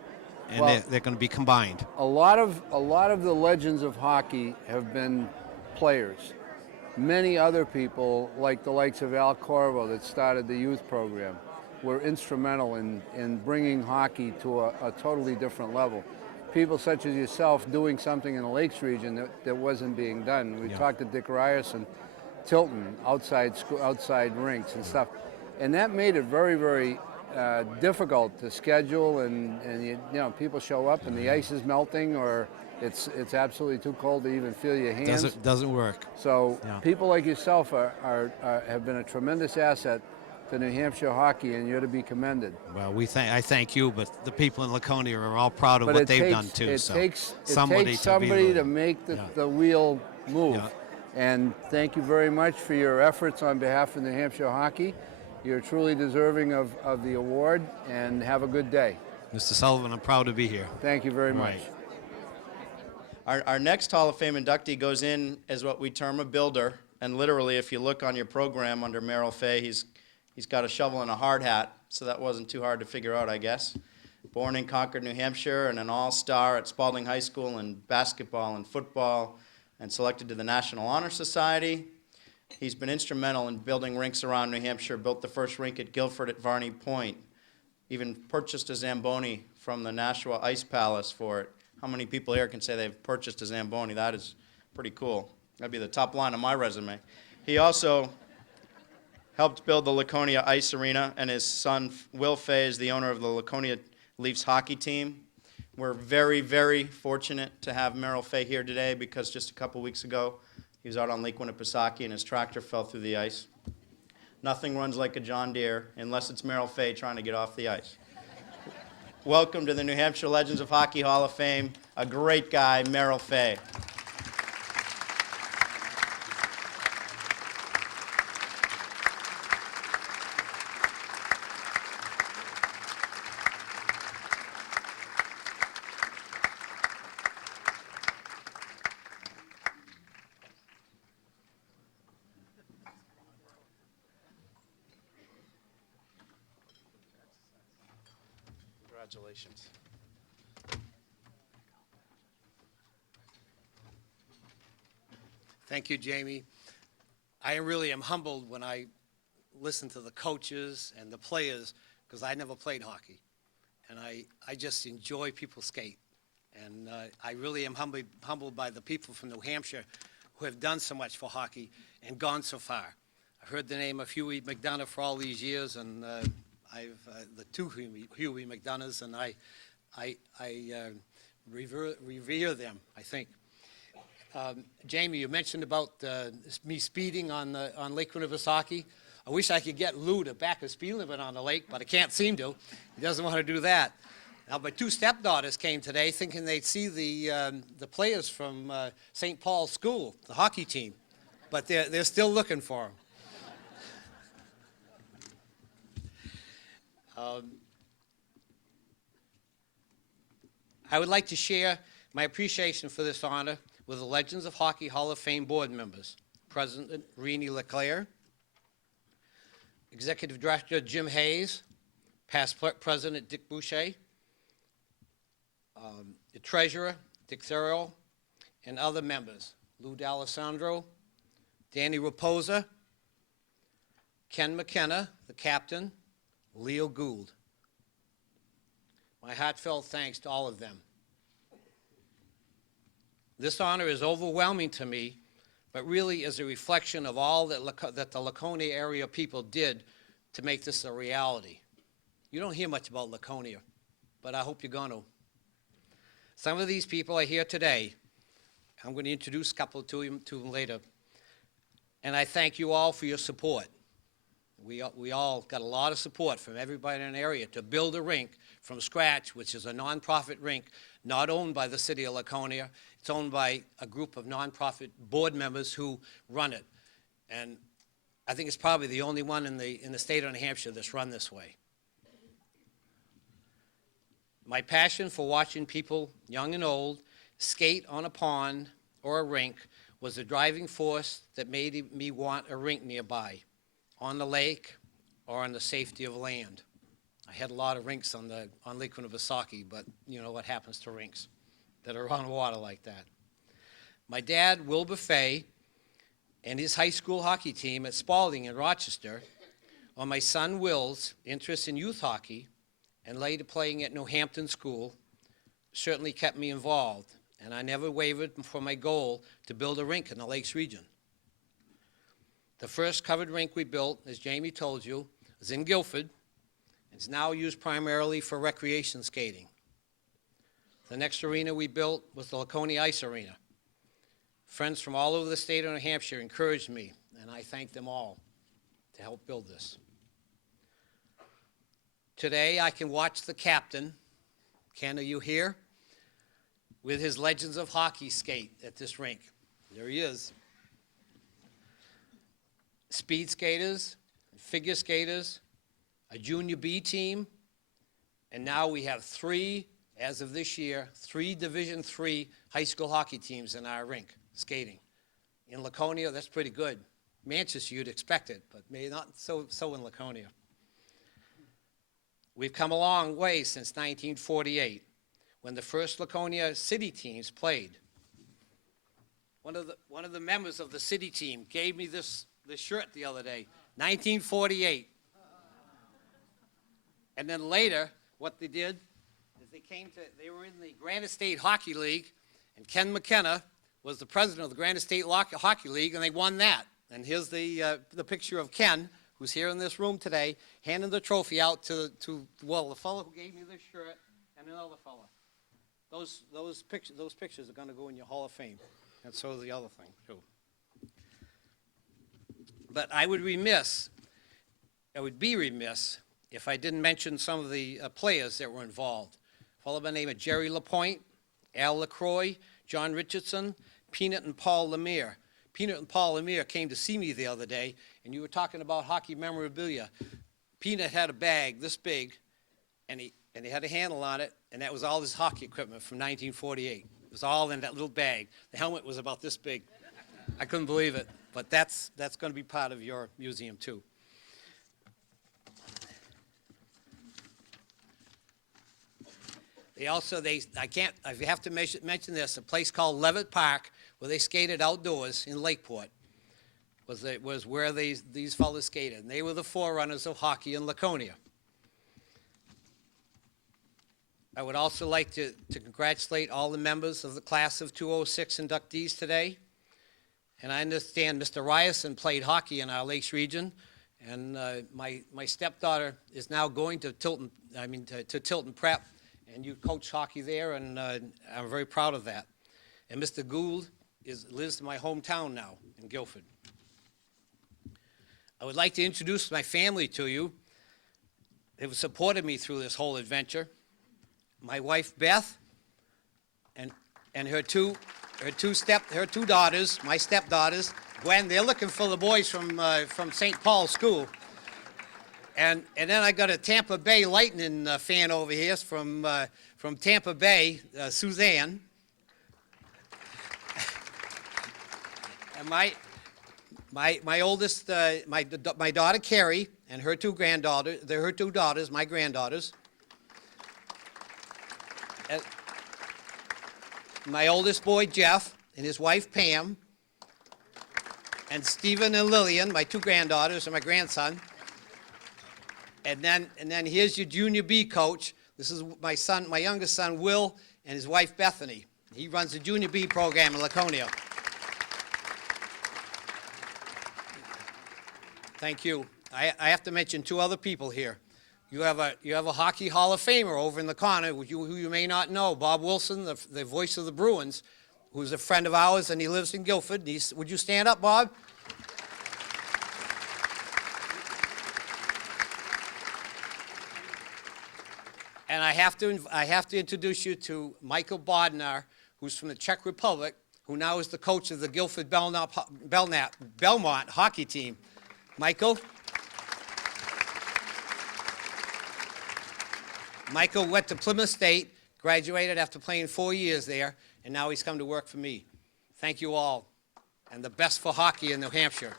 and they're going to be combined. A lot of the Legends of Hockey have been players. Many other people, like the likes of Al Corvo that started the youth program, were instrumental in bringing hockey to a totally different level. People such as yourself doing something in the Lakes region that wasn't being done. We talked to Dick Ryerson, Tilton, outside rinks and stuff. And that made it very, very difficult to schedule, and you know, people show up and the ice is melting, or it's absolutely too cold to even feel your hands. Doesn't work. So people like yourself have been a tremendous asset to New Hampshire hockey, and you're to be commended. Well, I thank you, but the people in Laconia are all proud of what they've done too. It takes somebody to make the wheel move. Yeah. And thank you very much for your efforts on behalf of New Hampshire hockey. You're truly deserving of the award, and have a good day. Mr. Sullivan, I'm proud to be here. Thank you very much. Right. Our next Hall of Fame inductee goes in as what we term a builder, and literally, if you look on your program under Merrill Fay, he's got a shovel and a hard hat, so that wasn't too hard to figure out, I guess. Born in Concord, New Hampshire, and an all-star at Spalding High School in basketball and football, and selected to the National Honor Society. He's been instrumental in building rinks around New Hampshire, built the first rink at Guilford at Varney Point, even purchased a Zamboni from the Nashua Ice Palace for it. How many people here can say they've purchased a Zamboni? That is pretty cool. That'd be the top line of my resume. He also helped build the Laconia Ice Arena, and his son, Will Fay, is the owner of the Laconia Leafs hockey team. We're very, very fortunate to have Merrill Fay here today because just a couple weeks ago, he was out on Lake Winnipesaukee and his tractor fell through the ice. Nothing runs like a John Deere unless it's Merrill Fay trying to get off the ice. Welcome to the New Hampshire Legends of Hockey Hall of Fame, a great guy, Merrill Fay. Congratulations. Thank you, Jamie. I really am humbled when I listen to the coaches and the players because I never played hockey. And I just enjoy people skate. And I really am humbled by the people from New Hampshire who have done so much for hockey and gone so far. I've heard the name of Huey McDonough for all these years, and the two Huey McDonoughs, and I revere them, I think. Jamie, you mentioned about me speeding on Lake Winnipesaukee. I wish I could get Lou to back a speed limit on the lake, but I can't seem to. He doesn't want to do that. Now, my two stepdaughters came today thinking they'd see the players from St. Paul's School, the hockey team, but they're still looking for them. I would like to share my appreciation for this honor with the Legends of Hockey Hall of Fame board members, President Renee LeClaire, Executive Director Jim Hayes, past President Dick Boucher, the Treasurer Dick Theriot, and other members, Lou D'Alessandro, Danny Raposa, Ken McKenna, the captain, Leo Gould. My heartfelt thanks to all of them. This honor is overwhelming to me, but really is a reflection of all that the Laconia area people did to make this a reality. You don't hear much about Laconia, but I hope you're going to. Some of these people are here today. I'm going to introduce a couple to them later. And I thank you all for your support. We all got a lot of support from everybody in the area to build a rink from scratch, which is a nonprofit rink, not owned by the city of Laconia. It's owned by a group of nonprofit board members who run it. And I think it's probably the only one in the state of New Hampshire that's run this way. My passion for watching people, young and old, skate on a pond or a rink was the driving force that made me want a rink nearby, on the lake or on the safety of land. I had a lot of rinks on Lake Winnipesaukee, but you know what happens to rinks that are on water like that. My dad, Wilbur Fay, and his high school hockey team at Spalding in Rochester, or my son Will's interest in youth hockey and later playing at New Hampton School certainly kept me involved, and I never wavered from my goal to build a rink in the Lakes region. The first covered rink we built, as Jamie told you, was in Guilford. It's now used primarily for recreation skating. The next arena we built was the Laconia Ice Arena. Friends from all over the state of New Hampshire encouraged me, and I thank them all to help build this. Today, I can watch the captain, Ken, are you here? With his Legends of Hockey skate at this rink. There he is. Speed skaters, figure skaters, a junior B team, and now we have three, as of this year, three Division III high school hockey teams in our rink skating. In Laconia, that's pretty good. Manchester, you'd expect it, but maybe not so in Laconia. We've come a long way since 1948, when the first Laconia city teams played. One of the members of the city team gave me this shirt the other day, 1948. And then later, what they did is they were in the Granite State Hockey League, and Ken McKenna was the president of the Granite State Hockey League, and they won that. And here's the picture of Ken, who's here in this room today, handing the trophy out to the fellow who gave me this shirt and another fellow. Those pictures are going to go in your Hall of Fame, and so the other thing too. But I would be remiss if I didn't mention some of the players that were involved. A fellow by the name of Jerry LaPointe, Al LaCroix, John Richardson, Peanut and Paul Lemire. Peanut and Paul Lemire came to see me the other day, and you were talking about hockey memorabilia. Peanut had a bag this big, and he had a handle on it, and that was all his hockey equipment from 1948. It was all in that little bag. The helmet was about this big. I couldn't believe it, but that's going to be part of your museum too. I have to mention this, a place called Levitt Park, where they skated outdoors in Lakeport, was where these fellas skated, and they were the forerunners of hockey in Laconia. I would also like to congratulate all the members of the class of 206 inductees today. And I understand Mr. Ryerson played hockey in our Lakes region, and my stepdaughter is now going to Tilton Prep, and you coach hockey there, and I'm very proud of that. And Mr. Gould lives in my hometown now, in Guilford. I would like to introduce my family to you. They have supported me through this whole adventure. My wife, Beth, and her two daughters, my stepdaughters, Gwen. They're looking for the boys from St. Paul's School. And then I got a Tampa Bay Lightning fan over here from Tampa Bay, Suzanne. And my oldest, my daughter Carrie, and her two granddaughters. They're her two daughters, my granddaughters. And my oldest boy Jeff and his wife Pam, and Stephen and Lillian, my two granddaughters, and my grandson. And then here's your junior B coach. This is my youngest son, Will, and his wife, Bethany. He runs the junior B program in Laconia. Thank you. I have to mention two other people here. You have a Hockey Hall of Famer over in the corner, who you may not know, Bob Wilson, the voice of the Bruins, who's a friend of ours, and he lives in Guilford. Would you stand up, Bob? And I have to introduce you to Michael Bodnar, who's from the Czech Republic, who now is the coach of the Guilford Belmont hockey team. Michael went to Plymouth State, graduated after playing 4 years there, and now he's come to work for me. Thank you all, and the best for hockey in New Hampshire.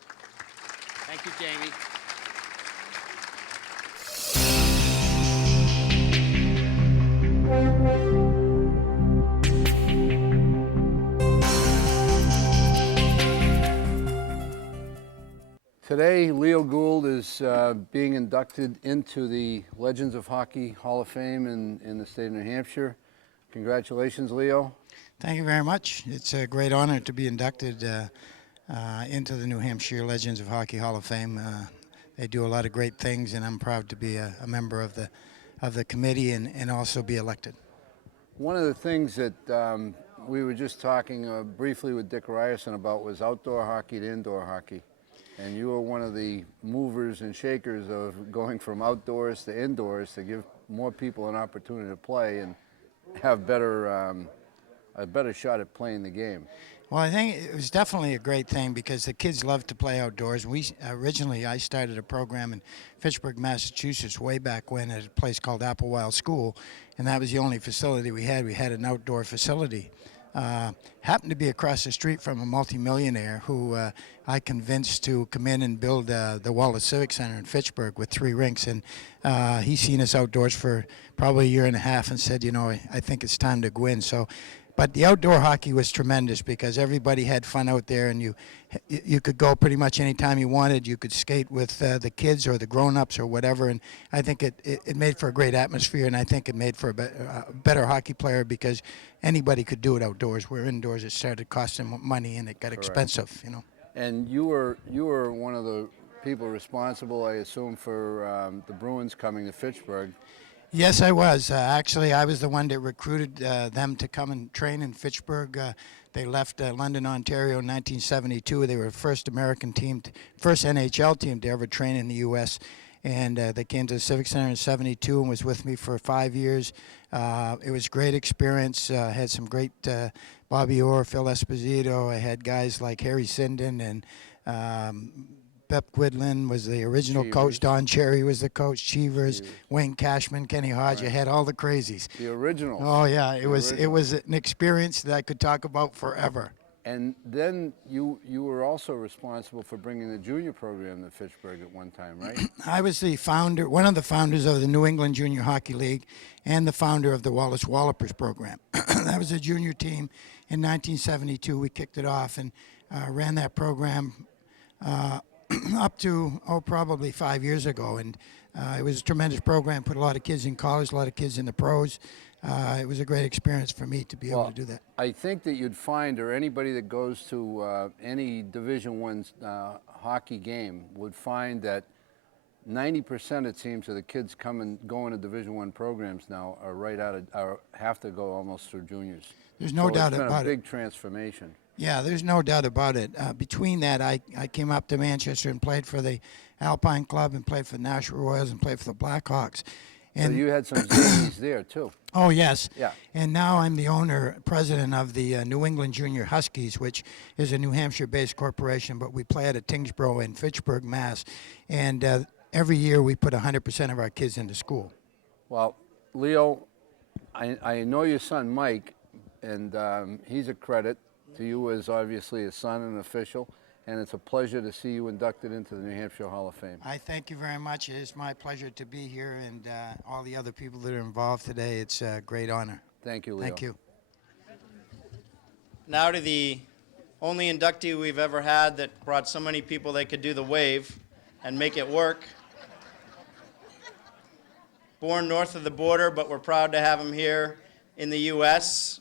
Thank you, Jamie. Today, Leo Gould is being inducted into the Legends of Hockey Hall of Fame in the state of New Hampshire. Congratulations, Leo. Thank you very much. It's a great honor to be inducted into the New Hampshire Legends of Hockey Hall of Fame. They do a lot of great things, and I'm proud to be a member of the committee and also be elected. One of the things that we were just talking briefly with Dick Ryerson about was outdoor hockey to indoor hockey. And you were one of the movers and shakers of going from outdoors to indoors to give more people an opportunity to play and have a better shot at playing the game. Well, I think it was definitely a great thing because the kids love to play outdoors. I started a program in Fitchburg, Massachusetts, way back when at a place called Applewild School, and that was the only facility we had. We had an outdoor facility. Happened to be across the street from a multimillionaire who I convinced to come in and build the Wallace Civic Center in Fitchburg with 3 rinks, and he's seen us outdoors for probably a year and a half and said, you know, I think it's time to go in. So. But the outdoor hockey was tremendous because everybody had fun out there, and you could go pretty much any time you wanted. You could skate with the kids or the grown-ups or whatever, and I think it made for a great atmosphere, and I think it made for a better hockey player because anybody could do it outdoors. Where indoors it started costing money and it got expensive, you know. And you were one of the people responsible, I assume, for the Bruins coming to Fitchburg. Yes, I was. Actually, I was the one that recruited them to come and train in Fitchburg. They left London, Ontario in 1972. They were the first American team, first NHL team to ever train in the U.S. And they came to the Civic Center in 72 and was with me for 5 years. It was a great experience. I had some great Bobby Orr, Phil Esposito. I had guys like Harry Sinden and Bep Quidlin was the original coach. Don Cherry was the coach. Cheevers, Wayne Cashman, Kenny Hodge. I had all the crazies. The original. Oh yeah, it was an experience that I could talk about forever. And then you were also responsible for bringing the junior program to Fitchburg at one time, right? I was the founder, one of the founders of the New England Junior Hockey League, and the founder of the Wallace Wallopers program. That was a junior team in 1972. We kicked it off and ran that program. Up to, probably 5 years ago. And it was a tremendous program, put a lot of kids in college, a lot of kids in the pros. It was a great experience for me to be able to do that. I think that you'd find, or anybody that goes to any Division I hockey game would find that 90% it seems of the kids going to Division I programs now are have to go almost through juniors. There's no doubt about it. It's been a big it. transformation. Yeah, there's no doubt about it. Between that, I came up to Manchester and played for the Alpine Club and played for the Nashua Royals and played for the Blackhawks. And so you had some Zanies there, too. Oh, yes. Yeah. And now I'm the president of the New England Junior Huskies, which is a New Hampshire-based corporation, but we play at a Tingsboro in Fitchburg, Mass. And every year we put 100% of our kids into school. Well, Leo, I know your son, Mike, and he's a credit to you as obviously a son and an official, and it's a pleasure to see you inducted into the New Hampshire Hall of Fame. I thank you very much. It is my pleasure to be here, and all the other people that are involved today. It's a great honor. Thank you, Leo. Thank you. Now to the only inductee we've ever had that brought so many people they could do the wave and make it work. Born north of the border, but we're proud to have him here in the U.S.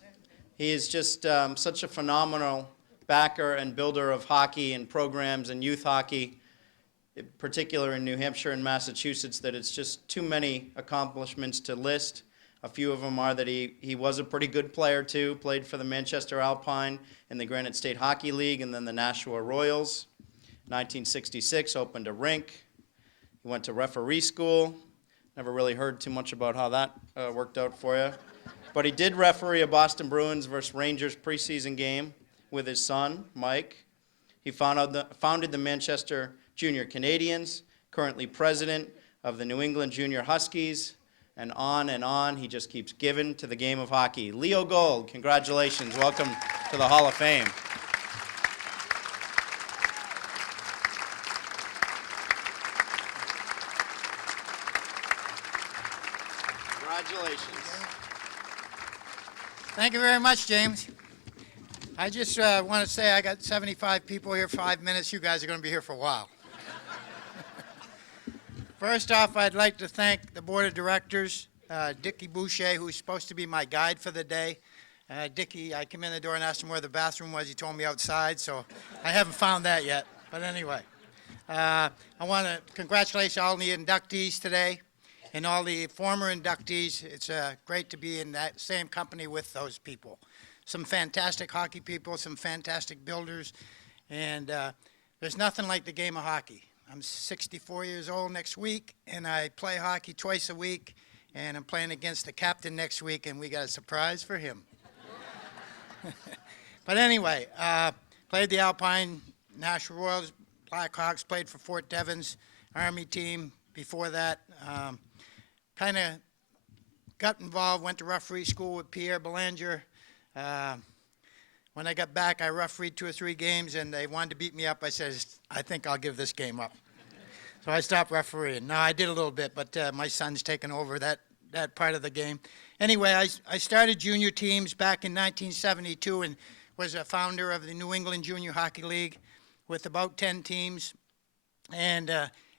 He is just such a phenomenal backer and builder of hockey and programs and youth hockey, in particular in New Hampshire and Massachusetts, that it's just too many accomplishments to list. A few of them are that he was a pretty good player too, played for the Manchester Alpine and the Granite State Hockey League and then the Nashua Royals. 1966, opened a rink. He went to referee school. Never really heard too much about how that worked out for you. But he did referee a Boston Bruins versus Rangers preseason game with his son, Mike. He founded the Manchester Junior Canadians, currently president of the New England Junior Huskies, and on he just keeps giving to the game of hockey. Leo Gold, congratulations. Welcome to the Hall of Fame. Congratulations. Thank you very much, James. I just want to say I got 75 people here, 5 minutes. You guys are going to be here for a while. First off, I'd like to thank the board of directors, Dickie Boucher, who's supposed to be my guide for the day. Dickie, I came in the door and asked him where the bathroom was. He told me outside, so I haven't found that yet. But anyway, I want to congratulate all the inductees today and all the former inductees. It's great to be in that same company with those people. Some fantastic hockey people, some fantastic builders, and there's nothing like the game of hockey. I'm 64 years old next week, and I play hockey twice a week, and I'm playing against the captain next week, and we got a surprise for him. But anyway, played the Alpine, National Royals, Blackhawks, played for Fort Devens Army team. Before that, kind of got involved, went to referee school with Pierre Belanger. When I got back, I refereed 2 or 3 games, and they wanted to beat me up. I said, I think I'll give this game up. So I stopped refereeing. No, I did a little bit, but my son's taken over that part of the game. Anyway, I started junior teams back in 1972 and was a founder of the New England Junior Hockey League with about 10 teams. And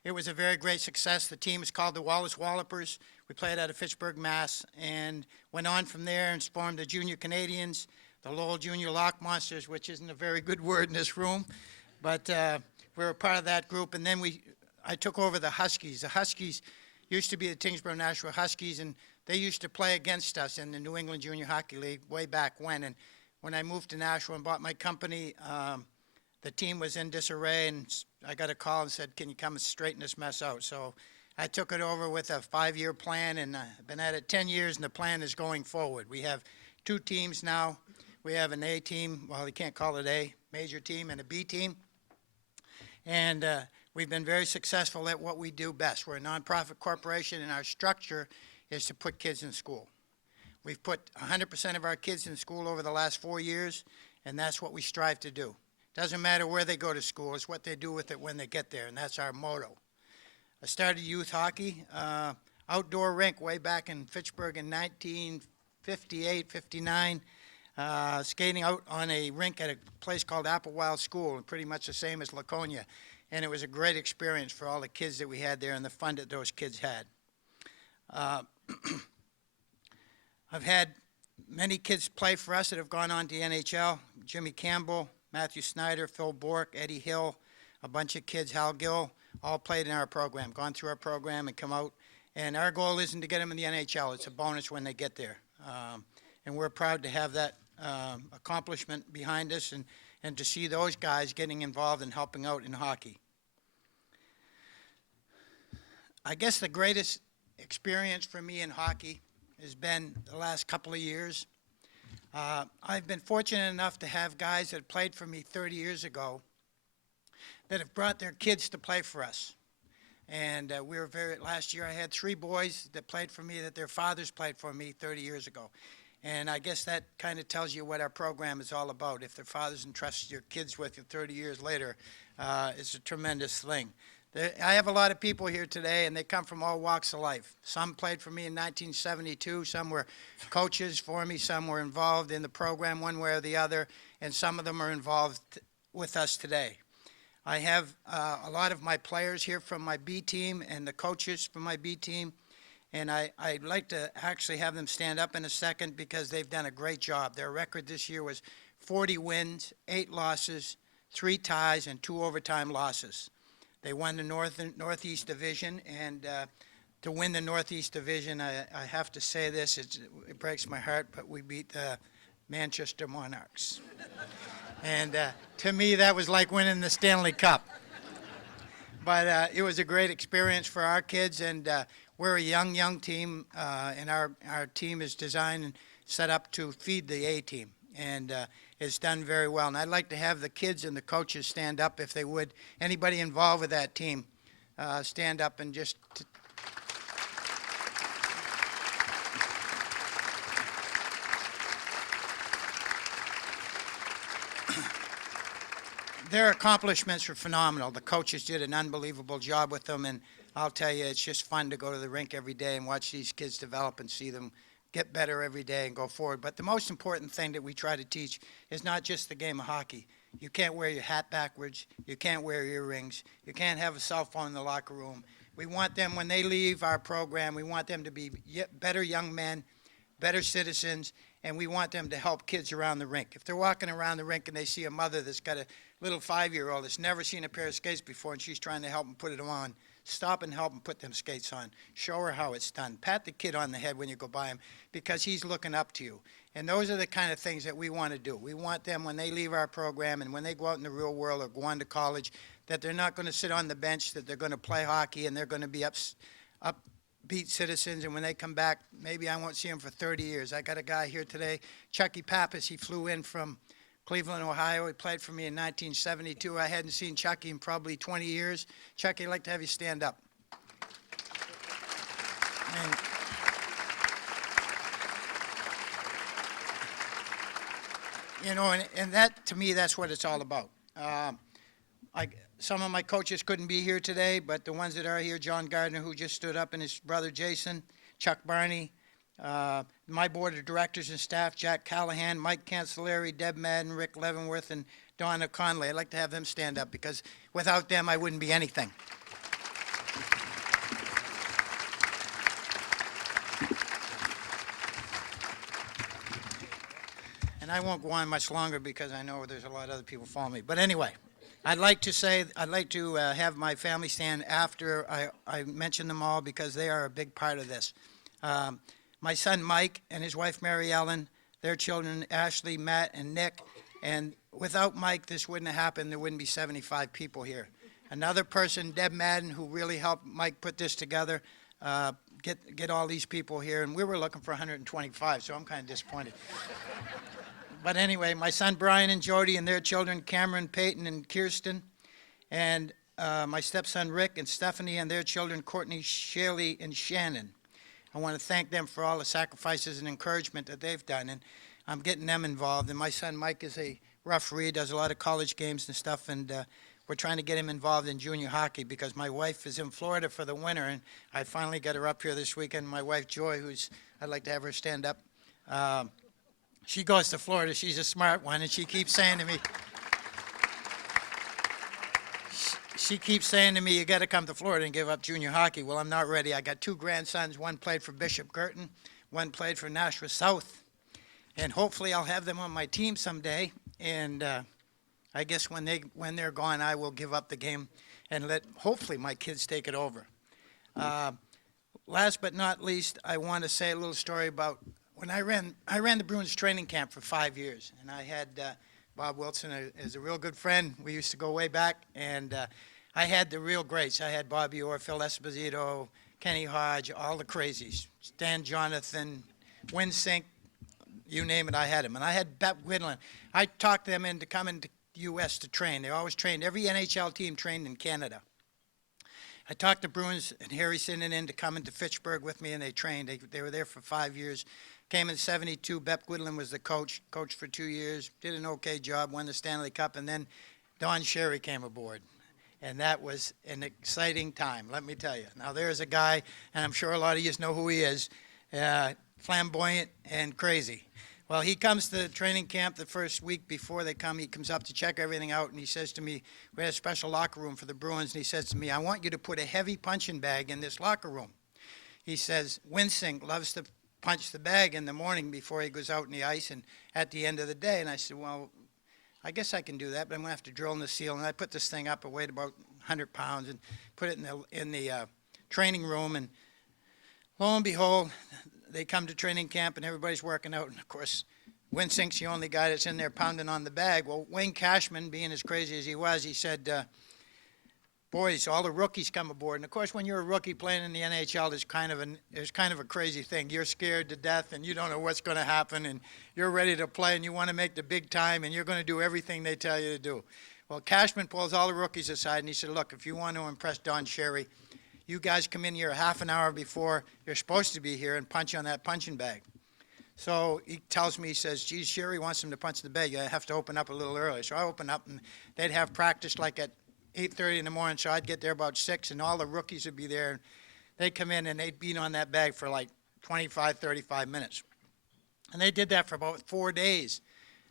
it was a very great success. The team is called the Wallace Wallopers. We played out of Fitchburg, Mass. And went on from there and formed the Junior Canadians, the Lowell Junior Lock Monsters, which isn't a very good word in this room. But we were a part of that group. And then I took over the Huskies. The Huskies used to be the Tingsboro Nashua Huskies, and they used to play against us in the New England Junior Hockey League way back when. And when I moved to Nashua and bought my company, the team was in disarray, and I got a call and said, can you come and straighten this mess out? So I took it over with a 5-year plan, and I've been at it 10 years, and the plan is going forward. We have 2 teams now. We have an A team, well, you can't call it A, major team, and a B team. And we've been very successful at what we do best. We're a nonprofit corporation, and our structure is to put kids in school. We've put 100% of our kids in school over the last 4 years, and that's what we strive to do. Doesn't matter where they go to school, it's what they do with it when they get there, and that's our motto. I started youth hockey, outdoor rink way back in Fitchburg in 1958, 59, skating out on a rink at a place called Applewild School, pretty much the same as Laconia. And it was a great experience for all the kids that we had there and the fun that those kids had. I've had many kids play for us that have gone on to the NHL. Jimmy Campbell, Matthew Snyder, Phil Bork, Eddie Hill, a bunch of kids, Hal Gill, all played in our program, gone through our program and come out. And our goal isn't to get them in the NHL. It's a bonus when they get there. And we're proud to have that accomplishment behind us and to see those guys getting involved and helping out in hockey. I guess the greatest experience for me in hockey has been the last couple of years. I've been fortunate enough to have guys that played for me 30 years ago that have brought their kids to play for us. And last year I had 3 boys that played for me that their fathers played for me 30 years ago. And I guess that kind of tells you what our program is all about. If their fathers entrust your kids with you 30 years later, it's a tremendous thing. I have a lot of people here today, and they come from all walks of life. Some played for me in 1972. Some were coaches for me. Some were involved in the program one way or the other, and some of them are involved with us today. I have a lot of my players here from my B team and the coaches from my B team, and I'd like to actually have them stand up in a second because they've done a great job. Their record this year was 40 wins, 8 losses, 3 ties, and 2 overtime losses. They won the Northeast Division, and to win the Northeast Division, I have to say this, it breaks my heart, but we beat the Manchester Monarchs. And to me, that was like winning the Stanley Cup. But it was a great experience for our kids, and we're a young team, and our team is designed and set up to feed the A team. And it's done very well. And I'd like to have the kids and the coaches stand up if they would. Anybody involved with that team, stand up and just... Their accomplishments are phenomenal. The coaches did an unbelievable job with them, and I'll tell you, it's just fun to go to the rink every day and watch these kids develop and see them get better every day and go forward. But the most important thing that we try to teach is not just the game of hockey. You can't wear your hat backwards. You can't wear earrings. You can't have a cell phone in the locker room. We want them, when they leave our program, we want them to be better young men, better citizens, and we want them to help kids around the rink. If they're walking around the rink and they see a mother that's got a little 5-year-old that's never seen a pair of skates before and she's trying to help them put it on, stop and help them put them skates on. Show her how it's done. Pat the kid on the head when you go by him because he's looking up to you. And those are the kind of things that we want to do. We want them, when they leave our program and when they go out in the real world or go on to college, that they're not going to sit on the bench, that they're going to play hockey and they're going to be upbeat citizens. And when they come back, maybe I won't see them for 30 years. I got a guy here today, Chucky Pappas. He flew in from Cleveland, Ohio. He played for me in 1972. I hadn't seen Chucky in probably 20 years. Chucky, I'd like to have you stand up. And you know, and that, to me, that's what it's all about. Some of my coaches couldn't be here today, but the ones that are here, John Gardner, who just stood up, and his brother Jason, Chuck Barney, my board of directors and staff, Jack Callahan, Mike Cancelleri, Deb Madden, Rick Leavenworth, and Donna Conley. I'd like to have them stand up because without them, I wouldn't be anything. And I won't go on much longer because I know there's a lot of other people following me. But anyway, I'd like to have my family stand after I mention them all because they are a big part of this. My son Mike and his wife Mary Ellen, their children Ashley, Matt, and Nick. And without Mike, this wouldn't have happened. There wouldn't be 75 people here. Another person, Deb Madden, who really helped Mike put this together, get all these people here. And we were looking for 125, so I'm kind of disappointed. But anyway, my son Brian and Jody and their children, Cameron, Peyton, and Kirsten. And my stepson Rick and Stephanie and their children, Courtney, Shirley, and Shannon. I want to thank them for all the sacrifices and encouragement that they've done. And I'm getting them involved. And my son Mike is a referee, does a lot of college games and stuff. And we're trying to get him involved in junior hockey because my wife is in Florida for the winter. And I finally got her up here this weekend. My wife Joy, I'd like to have her stand up. She goes to Florida. She's a smart one. And she keeps saying to me, you got to come to Florida and give up junior hockey. Well, I'm not ready. I got two grandsons. One played for Bishop Girton. One played for Nashua South. And hopefully I'll have them on my team someday. And I guess when they're gone, I will give up the game and let hopefully my kids take it over. Last but not least, I want to say a little story about when I ran the Bruins training camp for 5 years. And I had Bob Wilson is a real good friend. We used to go way back. And I had the real greats. I had Bobby Orr, Phil Esposito, Kenny Hodge, all the crazies. Stan Jonathan, Winsink, you name it, I had him. And I had Bep Whitland. I talked them into coming to U.S. to train. They always trained. Every NHL team trained in Canada. I talked the Bruins and Harry Sinden into coming to Fitchburg with me, and they trained. They were there for 5 years. Came in 72. Bep Whitland was the coached for 2 years, did an okay job, won the Stanley Cup, and then Don Sherry came aboard. And that was an exciting time, let me tell you. Now, there's a guy, and I'm sure a lot of you know who he is, flamboyant and crazy. Well, he comes to training camp the first week before they come. He comes up to check everything out, and he says to me, we had a special locker room for the Bruins, and he says to me, I want you to put a heavy punching bag in this locker room. He says, Winsink loves to punch the bag in the morning before he goes out in the ice and at the end of the day. And I said, well, I guess I can do that, but I'm going to have to drill in the ceiling. And I put this thing up. It weighed about 100 pounds and put it in the training room. And lo and behold, they come to training camp and everybody's working out. And, of course, Winsink's the only guy that's in there pounding on the bag. Well, Wayne Cashman, being as crazy as he was, he said, boys, all the rookies come aboard. And, of course, when you're a rookie playing in the NHL, there's kind of a crazy thing. You're scared to death, and you don't know what's going to happen, and you're ready to play, and you want to make the big time, and you're going to do everything they tell you to do. Well, Cashman pulls all the rookies aside, and he said, look, if you want to impress Don Sherry, you guys come in here a half an hour before you're supposed to be here and punch on that punching bag. So he tells me, he says, geez, Sherry wants him to punch the bag. You have to open up a little early. So I open up, and they'd have practice like at 8:30 in the morning, so I'd get there about 6, and all the rookies would be there. And they'd come in, and they'd beat on that bag for like 25, 35 minutes. And they did that for about 4 days.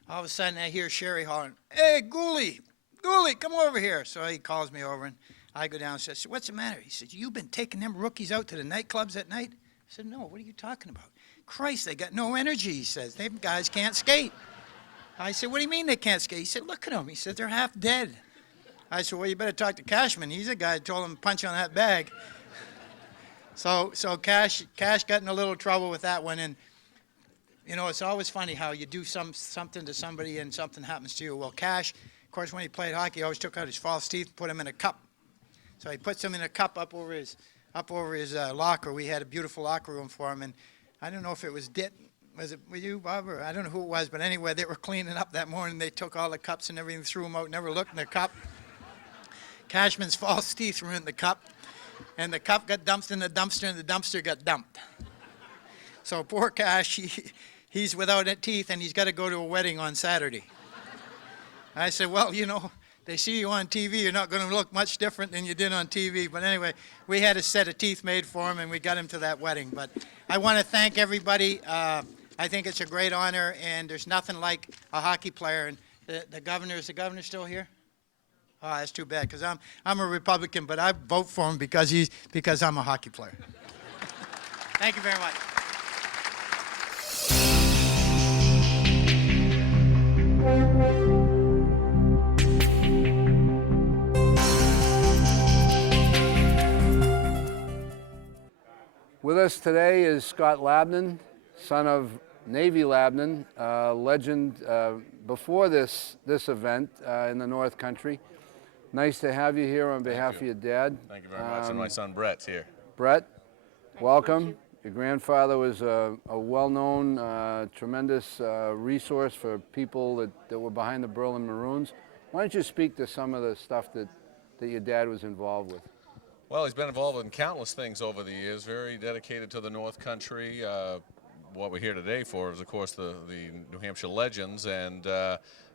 All of a sudden, I hear Sherry hollering, hey, Gooley, come over here. So he calls me over, and I go down and says, what's the matter? He says, you've been taking them rookies out to the nightclubs at night? I said, no, what are you talking about? Christ, they got no energy, he says. Them guys can't skate. I said, what do you mean they can't skate? He said, look at them. He said, they're half dead. I said, well, you better talk to Cashman. He's the guy who told him to punch on that bag. So Cash got in a little trouble with that one. And, you know, it's always funny how you do something to somebody and something happens to you. Well, Cash, of course, when he played hockey, he always took out his false teeth and put them in a cup. So he puts them in a cup up over his locker. We had a beautiful locker room for him. And I don't know if it was were you, Bob, or I don't know who it was, but anyway, they were cleaning up that morning. They took all the cups and everything, threw them out, never looked in the cup. Cashman's false teeth were in the cup, and the cup got dumped in the dumpster, and the dumpster got dumped. So poor Cash, he's without teeth, and he's got to go to a wedding on Saturday. I said, well, you know, they see you on TV, you're not going to look much different than you did on TV. But anyway, we had a set of teeth made for him, and we got him to that wedding. But I want to thank everybody. I think it's a great honor, and there's nothing like a hockey player. And the governor, is the governor still here? Oh, that's too bad, because I'm a Republican, but I vote for him because I'm a hockey player. Thank you very much. With us today is Scott Labnan, son of Navy Labnan, legend before this event in the North Country. Nice to have you here on behalf of your dad. Thank you very much, and my son Brett's here. Brett, welcome. Your grandfather was a well-known, tremendous resource for people that were behind the Berlin Maroons. Why don't you speak to some of the stuff that your dad was involved with? Well, he's been involved in countless things over the years, very dedicated to the North Country. What we're here today for is, of course, the New Hampshire Legends, and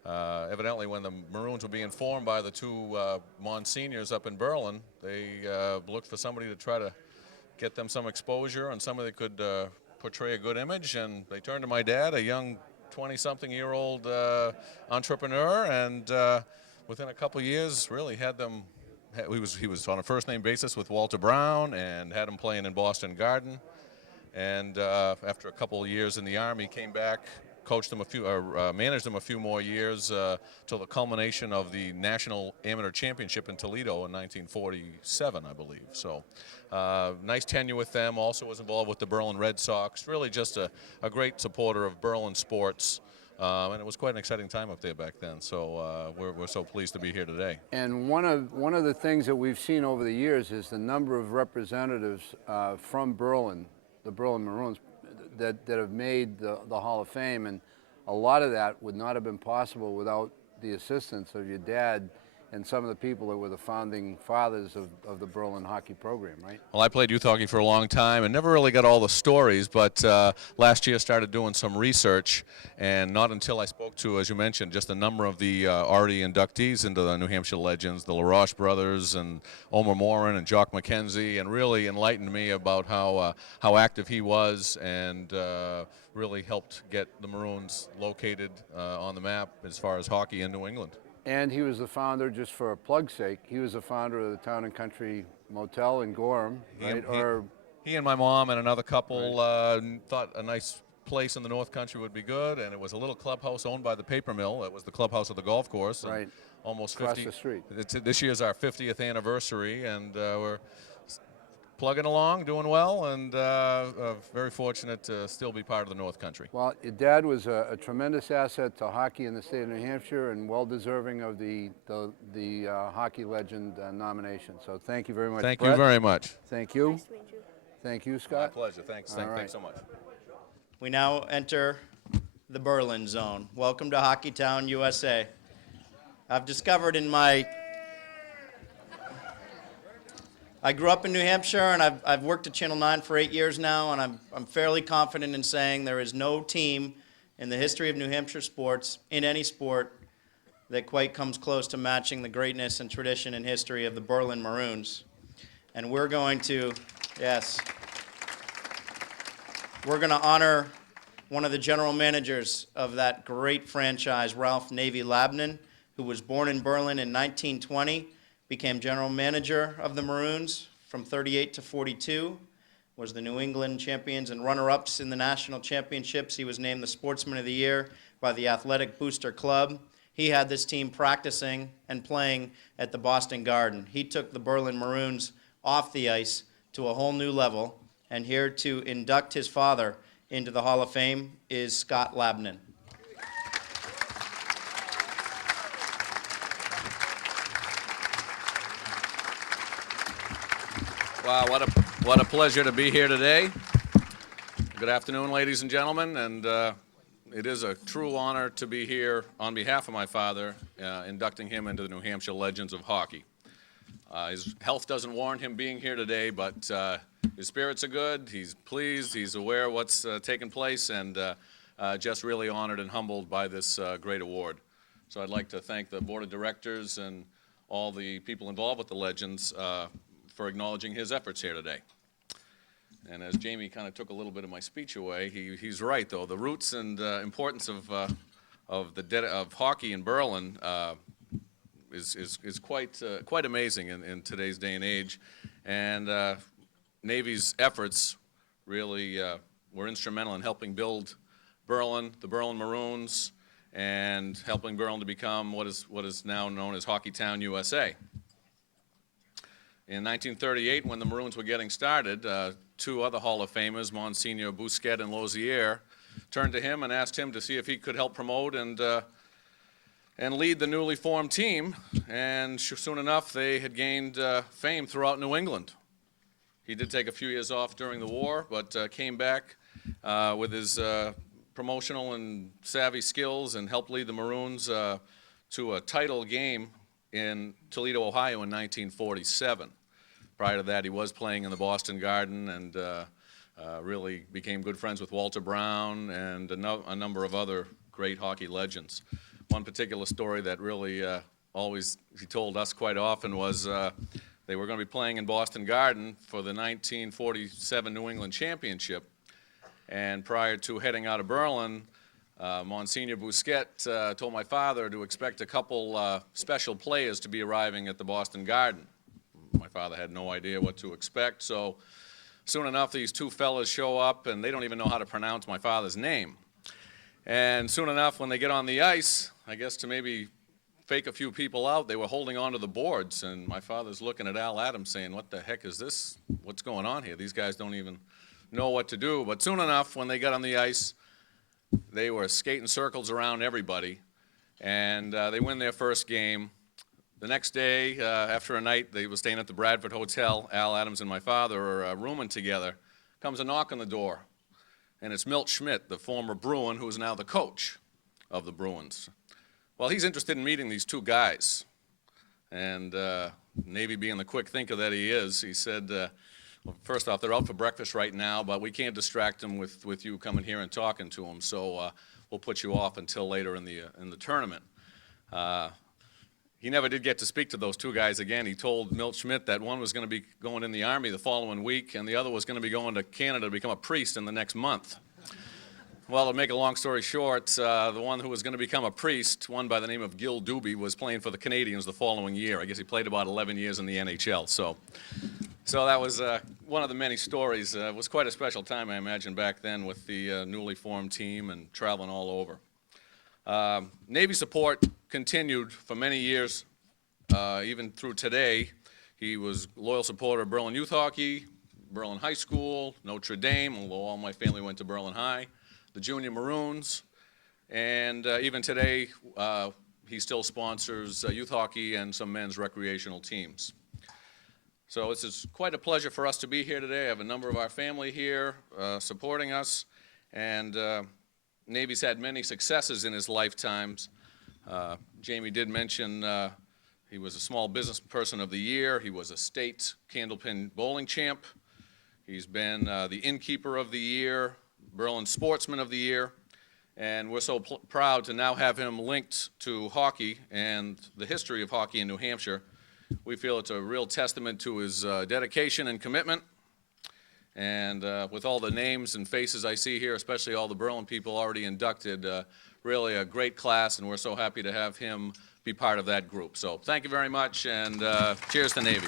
evidently when the Maroons were being formed by the two Monsignors up in Berlin, they looked for somebody to try to get them some exposure and somebody that could portray a good image, and they turned to my dad, a young 20-something-year-old entrepreneur, and within a couple years really had them. He was on a first-name basis with Walter Brown and had him playing in Boston Garden. And after a couple of years in the Army, came back, coached them managed them a few more years till the culmination of the National Amateur Championship in Toledo in 1947, I believe. So nice tenure with them. Also was involved with the Berlin Red Sox. Really just a great supporter of Berlin sports. And it was quite an exciting time up there back then. So we're so pleased to be here today. And one of the things that we've seen over the years is the number of representatives from Berlin, the Berlin Maroons, that have made the Hall of Fame, and a lot of that would not have been possible without the assistance of your dad and some of the people that were the founding fathers of the Berlin hockey program, right? Well, I played youth hockey for a long time and never really got all the stories, but last year started doing some research, and not until I spoke to, as you mentioned, just a number of the already inductees into the New Hampshire Legends, the LaRoche brothers and Omer Morin and Jock McKenzie, and really enlightened me about how active he was, and really helped get the Maroons located on the map as far as hockey in New England. And he was the founder, just for a plug's sake, he was the founder of the Town and Country Motel in Gorham, right? He and my mom and another couple thought a nice place in the North Country would be good, and it was a little clubhouse owned by the paper mill. It was the clubhouse of the golf course. Right. Almost across 50. the street. This year's our 50th anniversary, and we're plugging along, doing well, and very fortunate to still be part of the North Country. Well, your dad was a tremendous asset to hockey in the state of New Hampshire, and well deserving of the hockey legend nomination. So thank you very much. Thank Brett. you very much. Thank you. Nice to meet you. Thank you, Scott. My pleasure. Thanks. All right. Thanks so much. We now enter the Berlin zone. Welcome to Hockeytown, USA. I've discovered I grew up in New Hampshire, and I've worked at Channel 9 for 8 years now, and I'm fairly confident in saying there is no team in the history of New Hampshire sports, in any sport, that quite comes close to matching the greatness and tradition and history of the Berlin Maroons. And we're going to honor one of the general managers of that great franchise, Ralph Navy Labnan, who was born in Berlin in 1920, became general manager of the Maroons from 38 to 42, was the New England champions and runner-ups in the national championships. He was named the Sportsman of the Year by the Athletic Booster Club. He had this team practicing and playing at the Boston Garden. He took the Berlin Maroons off the ice to a whole new level, and here to induct his father into the Hall of Fame is Scott Labnan. Wow, what a pleasure to be here today. Good afternoon, ladies and gentlemen, and it is a true honor to be here on behalf of my father, inducting him into the New Hampshire Legends of Hockey. His health doesn't warrant him being here today, but his spirits are good, he's pleased, he's aware of what's taken place, and just really honored and humbled by this great award. So I'd like to thank the Board of Directors and all the people involved with the Legends for acknowledging his efforts here today. And as Jamie kind of took a little bit of my speech away, he's right, though. The roots and importance of hockey in Berlin is quite amazing in today's day and age. And Navy's efforts really were instrumental in helping build Berlin, the Berlin Maroons, and helping Berlin to become what is now known as Hockeytown, USA. In 1938, when the Maroons were getting started, two other Hall of Famers, Monsignor Bousquet and Lozier, turned to him and asked him to see if he could help promote and lead the newly formed team. And soon enough, they had gained fame throughout New England. He did take a few years off during the war, but came back with his promotional and savvy skills and helped lead the Maroons to a title game in Toledo, Ohio in 1947. Prior to that, he was playing in the Boston Garden and really became good friends with Walter Brown and a number of other great hockey legends. One particular story that really he told us quite often was they were going to be playing in Boston Garden for the 1947 New England Championship. And prior to heading out of Berlin, Monsignor Bousquet told my father to expect a couple special players to be arriving at the Boston Garden. My father had no idea what to expect, so soon enough these two fellas show up and they don't even know how to pronounce my father's name. And soon enough when they get on the ice, I guess to maybe fake a few people out, they were holding onto the boards, and my father's looking at Al Adams saying, "What the heck is this? What's going on here? These guys don't even know what to do." But soon enough when they got on the ice, they were skating circles around everybody, and they win their first game. The next day, after a night, they were staying at the Bradford Hotel. Al Adams and my father are rooming together. Comes a knock on the door, and it's Milt Schmidt, the former Bruin, who is now the coach of the Bruins. Well, he's interested in meeting these two guys, and Navy being the quick thinker that he is, he said, well, first off, they're out for breakfast right now, but we can't distract them with you coming here and talking to them, so we'll put you off until later in the tournament. He never did get to speak to those two guys again. He told Milt Schmidt that one was going to be going in the Army the following week, and the other was going to be going to Canada to become a priest in the next month. Well, to make a long story short, the one who was going to become a priest, one by the name of Gil Doobie, was playing for the Canadians the following year. I guess he played about 11 years in the NHL. So that was one of the many stories. It was quite a special time, I imagine, back then with the newly formed team and traveling all over. Navy support continued for many years, even through today. He was a loyal supporter of Berlin Youth Hockey, Berlin High School, Notre Dame, although all my family went to Berlin High, the Junior Maroons, and even today he still sponsors youth hockey and some men's recreational teams. So this is quite a pleasure for us to be here today. I have a number of our family here supporting us, and Navy's had many successes in his lifetimes. Jamie did mention he was a Small Business Person of the Year. He was a state candlepin bowling champ. He's been the Innkeeper of the Year, Berlin Sportsman of the Year, and we're so proud to now have him linked to hockey and the history of hockey in New Hampshire. We feel it's a real testament to his dedication and commitment. And with all the names and faces I see here, especially all the Berlin people already inducted, really a great class, and we're so happy to have him be part of that group. So thank you very much, and cheers to Navy.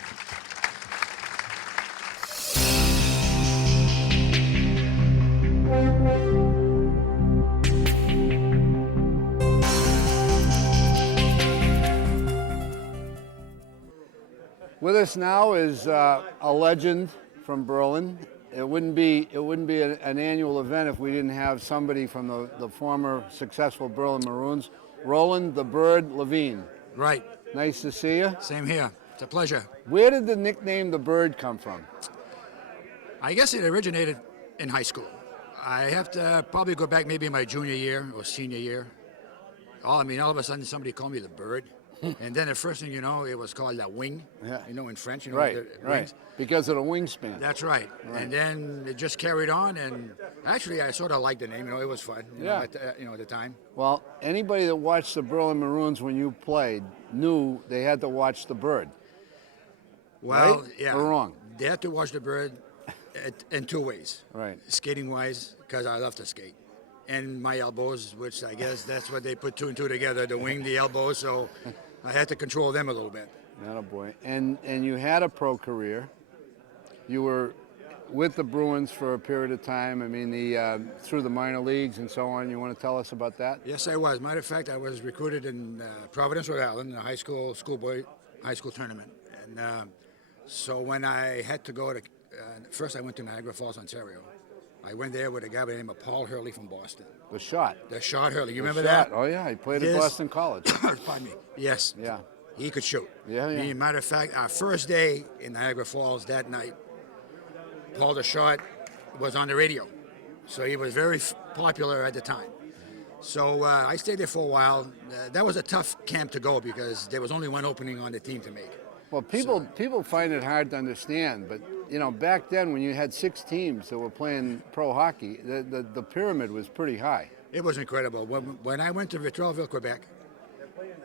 With us now is a legend from Berlin. It wouldn't be an annual event if we didn't have somebody from the former successful Berlin Maroons, Roland the Bird Levine. Right. Nice to see you. Same here. It's a pleasure. Where did the nickname the Bird come from? I guess it originated in high school. I have to probably go back maybe my junior year or senior year. All of a sudden somebody called me the bird. And then the first thing you know, it was called la wing, Yeah. in French. Right, the right. wings. Because of the wingspan. That's right. And then it just carried on, and actually I sort of liked the name. It was fun. Yeah. At the time. Well, anybody that watched the Berlin Maroons when you played knew they had to watch the bird. Well, Right? yeah. Or wrong? They had to watch the bird in two ways. Right. Skating wise, because I love to skate. And my elbows, which I guess that's what they put two and two together, the wing, the elbows, so I had to control them a little bit. Attaboy. And you had a pro career. You were with the Bruins for a period of time. I mean, through the minor leagues and so on. You want to tell us about that? Yes, I was. Matter of fact, I was recruited in Providence, Rhode Island, in a high school tournament. And so when I had to go to, first I went to Niagara Falls, Ontario. I went there with a guy by the name of Paul Hurley from Boston. The Shot. The Shot Hurley. You The remember Shot. that? Oh, yeah. He played at Yes. Boston College. Pardon me. Yes. Yeah. He could shoot. Yeah, yeah. Matter of fact, our first day in Niagara Falls that night, Paul the Shot was on the radio. So he was very popular at the time. So I stayed there for a while. That was a tough camp to go because there was only one opening on the team to make. Well, people find it hard to understand, but back then when you had 6 teams that were playing pro hockey, the pyramid was pretty high. It was incredible. When I went to Victorville, Quebec,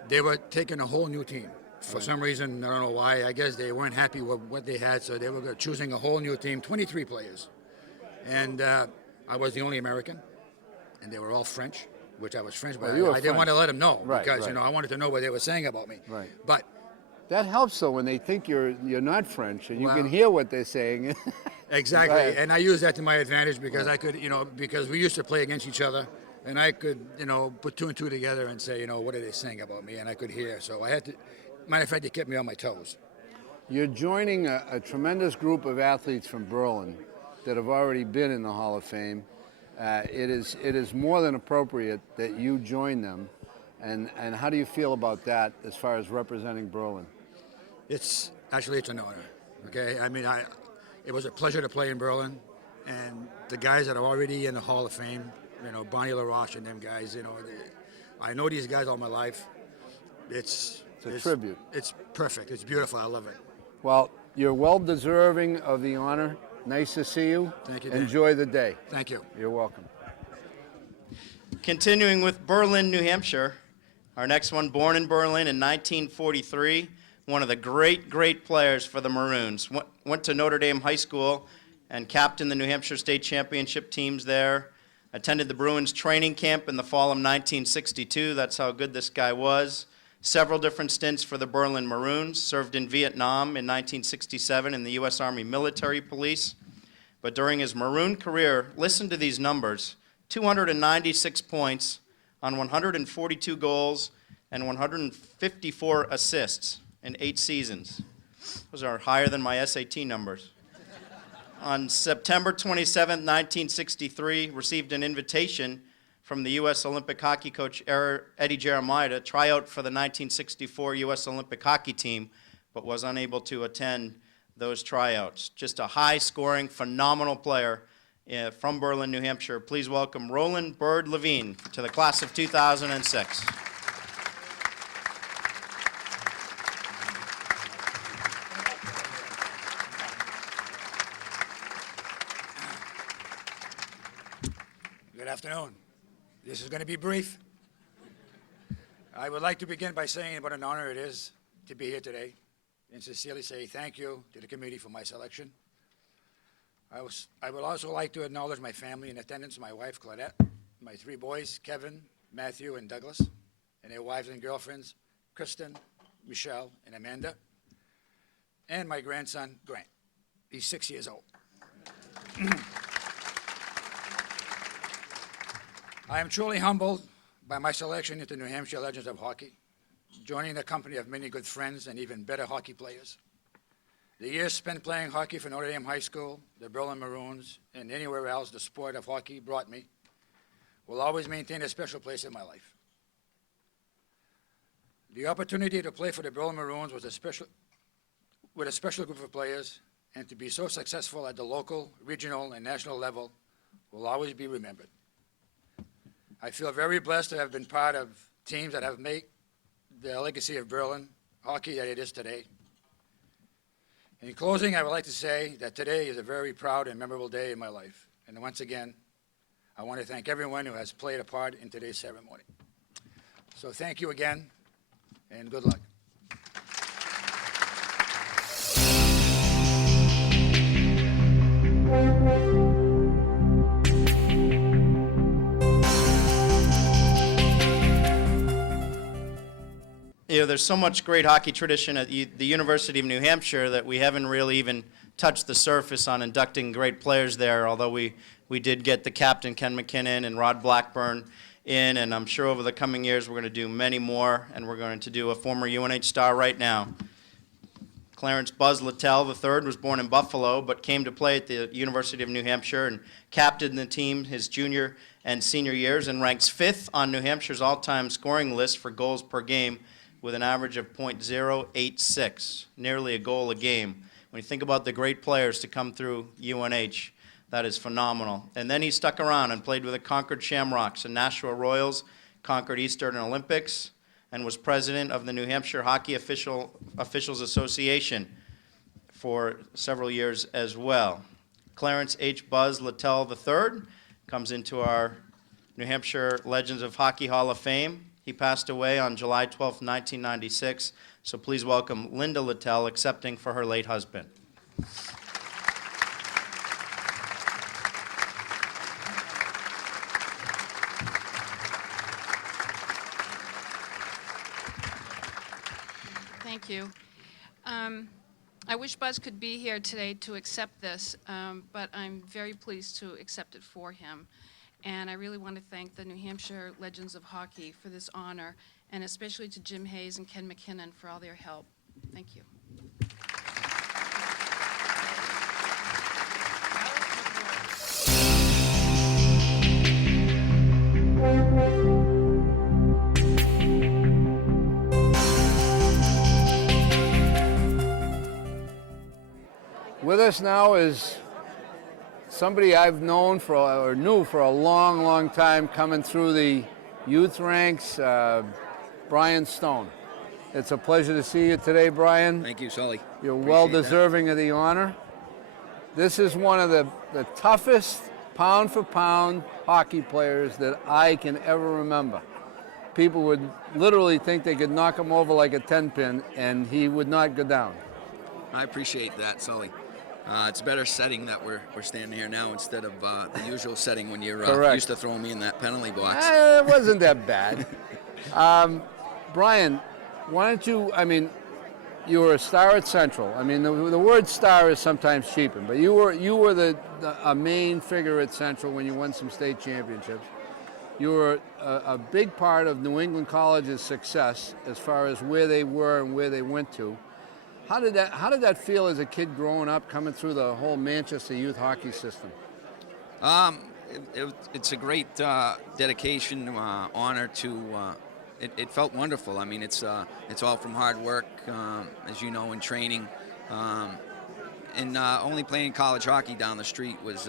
they were taking a whole new team. For some reason, I don't know why. I guess they weren't happy with what they had, so they were choosing a whole new team, 23 players. And I was the only American, and they were all French, which I was French, but you were I didn't want to French. let them know Right, because right. I wanted to know what they were saying about me. Right. But That helps though when they think you're not French and you Well- can hear what they're saying. exactly, Right. and I used that to my advantage because I could, because we used to play against each other, and I could, put two and two together and say, what are they saying about me, and I could hear. So I had to. Matter of fact, it kept me on my toes. You're joining a tremendous group of athletes from Berlin that have already been in the Hall of Fame. It is more than appropriate that you join them. And how do you feel about that as far as representing Berlin? It's an honor. Okay, it was a pleasure to play in Berlin, and the guys that are already in the Hall of Fame, Bonnie LaRoche and them guys, I know these guys all my life. It's a tribute. It's perfect. It's beautiful. I love it. Well, you're well deserving of the honor. Nice to see you. Thank you, Dan. Enjoy the day. Thank you. You're welcome. Continuing with Berlin, New Hampshire, our next one, born in Berlin in 1943, one of the great players for the Maroons. Went to Notre Dame High School and captained the New Hampshire State Championship teams there. Attended the Bruins training camp in the fall of 1962. That's how good this guy was. Several different stints for the Berlin Maroons. Served in Vietnam in 1967 in the U.S. Army Military Police. But during his Maroon career, listen to these numbers: 296 points on 142 goals and 154 assists in 8 seasons. Those are higher than my SAT numbers. On September 27, 1963, received an invitation from the U.S. Olympic hockey coach Eddie Jeremiah to try out for the 1964 U.S. Olympic hockey team, but was unable to attend those tryouts. Just a high-scoring, phenomenal player from Berlin, New Hampshire. Please welcome Roland Bird Levine to the class of 2006. Good afternoon. This is going to be brief. I would like to begin by saying what an honor it is to be here today and sincerely say thank you to the committee for my selection. I would also like to acknowledge my family in attendance, my wife, Claudette, my 3 boys, Kevin, Matthew, and Douglas, and their wives and girlfriends, Kristen, Michelle, and Amanda, and my grandson, Grant. He's 6 years old. I am truly humbled by my selection into New Hampshire Legends of Hockey, joining the company of many good friends and even better hockey players. The years spent playing hockey for Notre Dame High School, the Berlin Maroons, and anywhere else the sport of hockey brought me will always maintain a special place in my life. The opportunity to play for the Berlin Maroons was with a special group of players, and to be so successful at the local, regional, and national level will always be remembered. I feel very blessed to have been part of teams that have made the legacy of Berlin hockey that it is today. In closing, I would like to say that today is a very proud and memorable day in my life. And once again, I want to thank everyone who has played a part in today's ceremony. So thank you again, and good luck. You know, there's so much great hockey tradition at the University of New Hampshire that we haven't really even touched the surface on inducting great players there, although we did get the captain, Ken McKinnon, and Rod Blackburn in, and I'm sure over the coming years we're going to do many more, and we're going to do a former UNH star right now. Clarence Buzz Littell III was born in Buffalo, but came to play at the University of New Hampshire and captained the team his junior and senior years, and ranks 5th on New Hampshire's all-time scoring list for goals per game, with an average of .086, nearly a goal a game. When you think about the great players to come through UNH, that is phenomenal. And then he stuck around and played with the Concord Shamrocks and Nashua Royals, Concord Eastern Olympics, and was president of the New Hampshire Hockey Officials Association for several years as well. Clarence H. Buzz Littell III comes into our New Hampshire Legends of Hockey Hall of Fame. He passed away on July 12, 1996, so please welcome Linda Littell, accepting for her late husband. Thank you. I wish Buzz could be here today to accept this, but I'm very pleased to accept it for him. And I really want to thank the New Hampshire Legends of Hockey for this honor, and especially to Jim Hayes and Ken McKinnon for all their help. Thank you. With us now is somebody I've known or knew for a long, long time, coming through the youth ranks, Brian Stone. It's a pleasure to see you today, Brian. Thank you, Sully. You're Appreciate well that. deserving of the honor. This is one of the toughest pound-for-pound hockey players that I can ever remember. People would literally think they could knock him over like a 10-pin, and he would not go down. I appreciate that, Sully. It's a better setting that we're standing here now instead of the usual setting when you're used to throwing me in that penalty box. It wasn't that bad. Brian, why don't you, you were a star at Central. I mean, the word star is sometimes cheapened, but you were a main figure at Central when you won some state championships. You were a big part of New England College's success as far as where they were and where they went to. How did that feel as a kid growing up, coming through the whole Manchester youth hockey system? It's a great dedication, honor to. It felt wonderful. I mean, it's all from hard work, as you know, in training, and only playing college hockey down the street was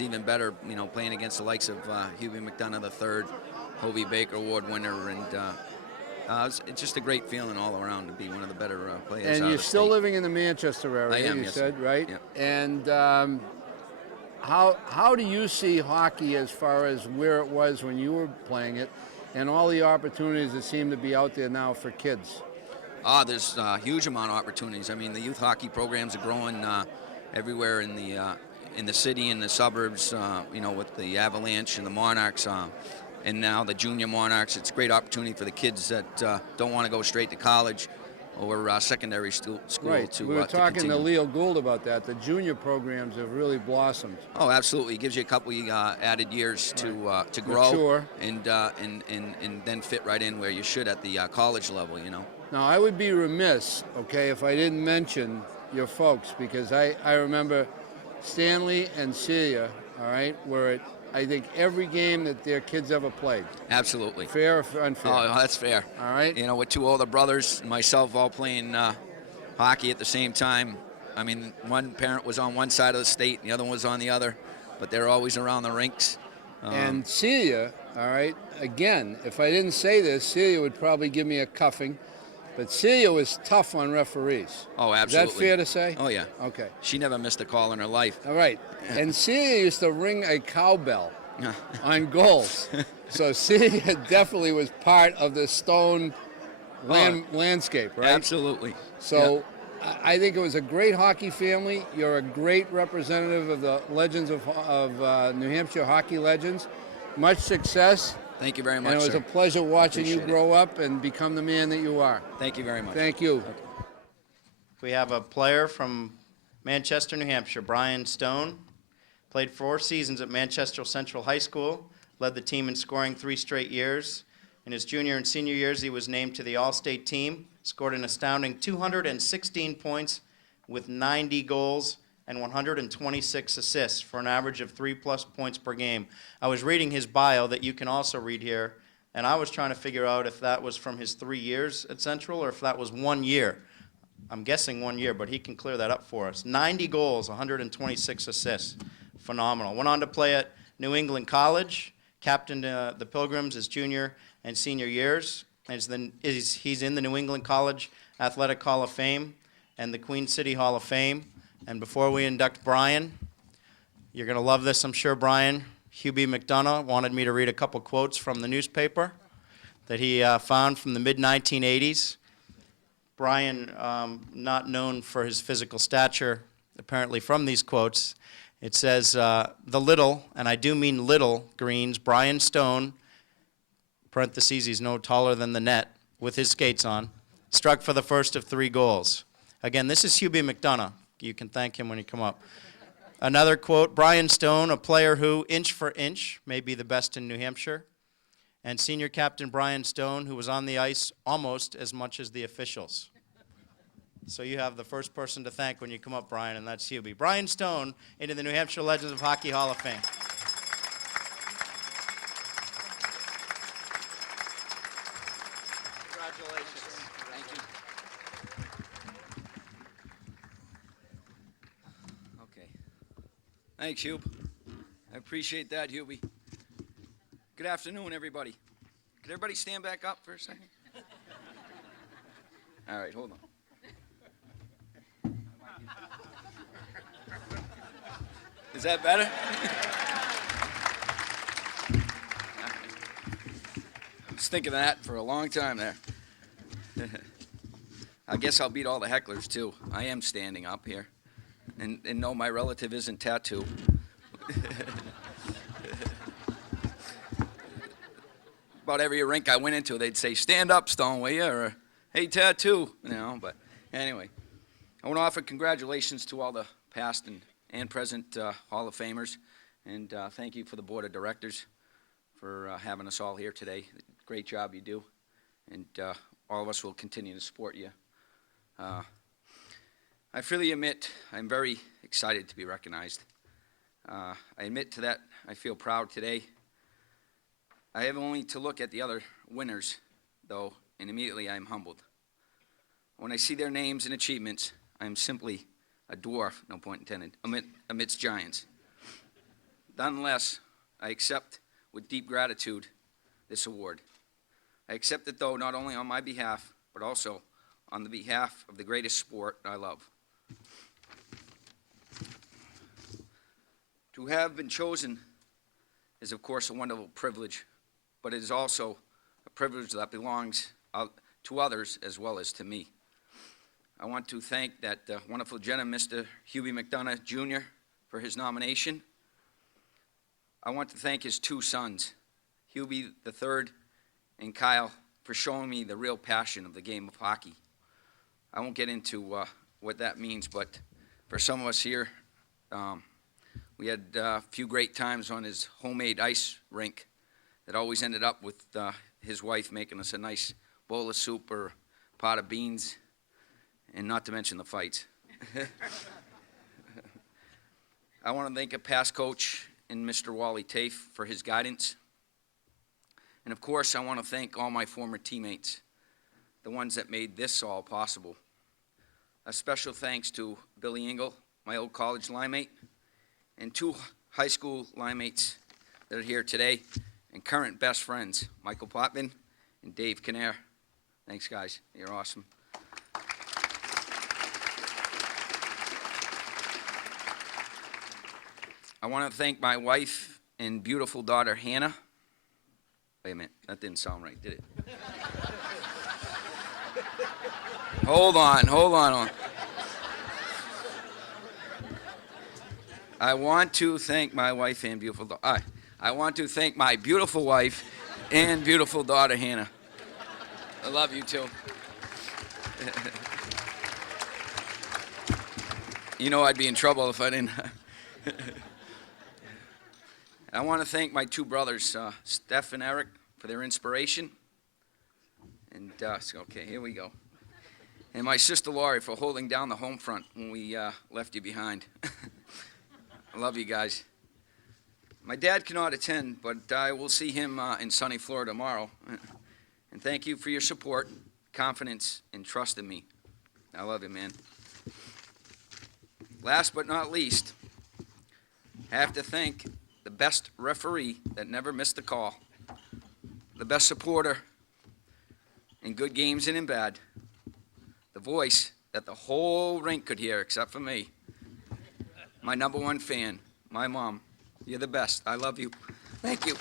even better. You know, playing against the likes of Hubie McDonough III, Hovey Baker Award winner, and it's just a great feeling all around to be one of the better players. And you're still living in the Manchester area, I am, you yes, said, sir. right? Yep. And how do you see hockey as far as where it was when you were playing it, and all the opportunities that seem to be out there now for kids? There's a huge amount of opportunities. I mean, the youth hockey programs are growing everywhere in the city and the suburbs. You know, with the Avalanche and the Monarchs. And now the junior Monarchs. It's a great opportunity for the kids that don't want to go straight to college or secondary school Right. to We were talking to continue. Leo Gould about that. The junior programs have really blossomed. Oh, absolutely. It gives you a couple added years to grow Mature. and then fit right in where you should at the college level, you know. Now, I would be remiss, okay, if I didn't mention your folks, because I remember Stanley and Celia, all right, were at, I think, every game that their kids ever played. Absolutely. Fair or unfair? Oh, that's fair. All right. You know, with two older brothers, myself all playing hockey at the same time. I mean, one parent was on one side of the state, and the other one was on the other. but they're always around the rinks. And Celia, all right, again, if I didn't say this, Celia would probably give me a cuffing, but Celia was tough on referees. Oh, absolutely. Is that fair to say? Oh, yeah. Okay. She never missed a call in her life. All right. And Celia used to ring a cowbell on goals. So Celia definitely was part of the Stone landscape, right? Absolutely. So I think it was a great hockey family. You're a great representative of the legends of New Hampshire hockey legends. Much success. Thank you very much, And it was sir. a pleasure watching you Appreciate it. grow up and become the man that you are. Thank you very much. Thank you. We have a player from Manchester, New Hampshire, Brian Stone. Played 4 seasons at Manchester Central High School, led the team in scoring 3 straight years. In his junior and senior years, he was named to the All-State team, scored an astounding 216 points with 90 goals and 126 assists for an average of 3+ points per game. I was reading his bio that you can also read here, and I was trying to figure out if that was from his 3 years at Central or if that was 1 year. I'm guessing 1 year, but he can clear that up for us. 90 goals, 126 assists. Phenomenal. Went on to play at New England College, captained the Pilgrims his junior and senior years. He's in the New England College Athletic Hall of Fame and the Queen City Hall of Fame. And before we induct Brian, you're going to love this, I'm sure, Brian. Hubie McDonough wanted me to read a couple quotes from the newspaper that he found from the mid-1980s. Brian, not known for his physical stature, apparently from these quotes, it says, the little, and I do mean little, Greens, Brian Stone, parentheses, he's no taller than the net, with his skates on, struck for the first of 3 goals. Again, this is Hubie McDonough. You can thank him when you come up. Another quote, Brian Stone, a player who, inch for inch, may be the best in New Hampshire. And senior captain Brian Stone, who was on the ice almost as much as the officials. So you have the first person to thank when you come up, Brian, and that's Hubie. Brian Stone into the New Hampshire Legends of Hockey Hall of Fame. Congratulations. Thank you. Okay. Thanks, Hube. I appreciate that, Hubie. Good afternoon, everybody. Could everybody stand back up for a second? All right, hold on. Is that better? I was thinking of that for a long time there. I guess I'll beat all the hecklers, too. I am standing up here. And no, my relative isn't Tattoo. About every rink I went into, they'd say, stand up, Stone, will you? Or, hey, Tattoo. You know, but anyway. I want to offer congratulations to all the past and present Hall of Famers. And thank you for the Board of Directors for having us all here today. Great job you do. And all of us will continue to support you. I freely admit I'm very excited to be recognized. I admit to that I feel proud today. I have only to look at the other winners, though, and immediately I am humbled. When I see their names and achievements, I am simply a dwarf, no point intended, amidst giants. Nonetheless, I accept with deep gratitude this award. I accept it, though, not only on my behalf, but also on the behalf of the greatest sport I love. To have been chosen is, of course, a wonderful privilege, but it is also a privilege that belongs to others as well as to me. I want to thank that wonderful gentleman, Mr. Hubie McDonough, Jr., for his nomination. I want to thank his 2 sons, Hubie III and Kyle, for showing me the real passion of the game of hockey. I won't get into what that means, but for some of us here, we had a few great times on his homemade ice rink that always ended up with his wife making us a nice bowl of soup or pot of beans, and not to mention the fights. I want to thank a past coach in Mr. Wally Tafe for his guidance. And of course, I want to thank all my former teammates, the ones that made this all possible. A special thanks to Billy Engel, my old college line mate, and 2 high school line mates that are here today, and current best friends, Michael Potman and Dave Kinnair. Thanks, guys. You're awesome. I want to thank my wife and beautiful daughter, Hannah. Wait a minute, that didn't sound right, did it? Hold on. I want to thank my wife and beautiful daughter. I want to thank my beautiful wife and beautiful daughter, Hannah. I love you too. You know I'd be in trouble if I didn't. I want to thank my two brothers, Steph and Eric, for their inspiration. And, okay, here we go. And my sister Laurie for holding down the home front when we left you behind. I love you guys. My dad cannot attend, but I will see him in sunny Florida tomorrow. And thank you for your support, confidence, and trust in me. I love you, man. Last but not least, I have to thank the best referee that never missed a call, the best supporter in good games and in bad, the voice that the whole rink could hear except for me, my number one fan, my mom. You're the best. I love you. Thank you.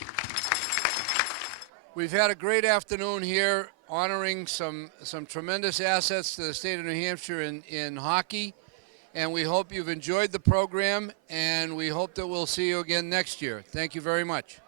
We've had a great afternoon here honoring some tremendous assets to the state of New Hampshire in hockey. And we hope you've enjoyed the program, and we hope that we'll see you again next year. Thank you very much.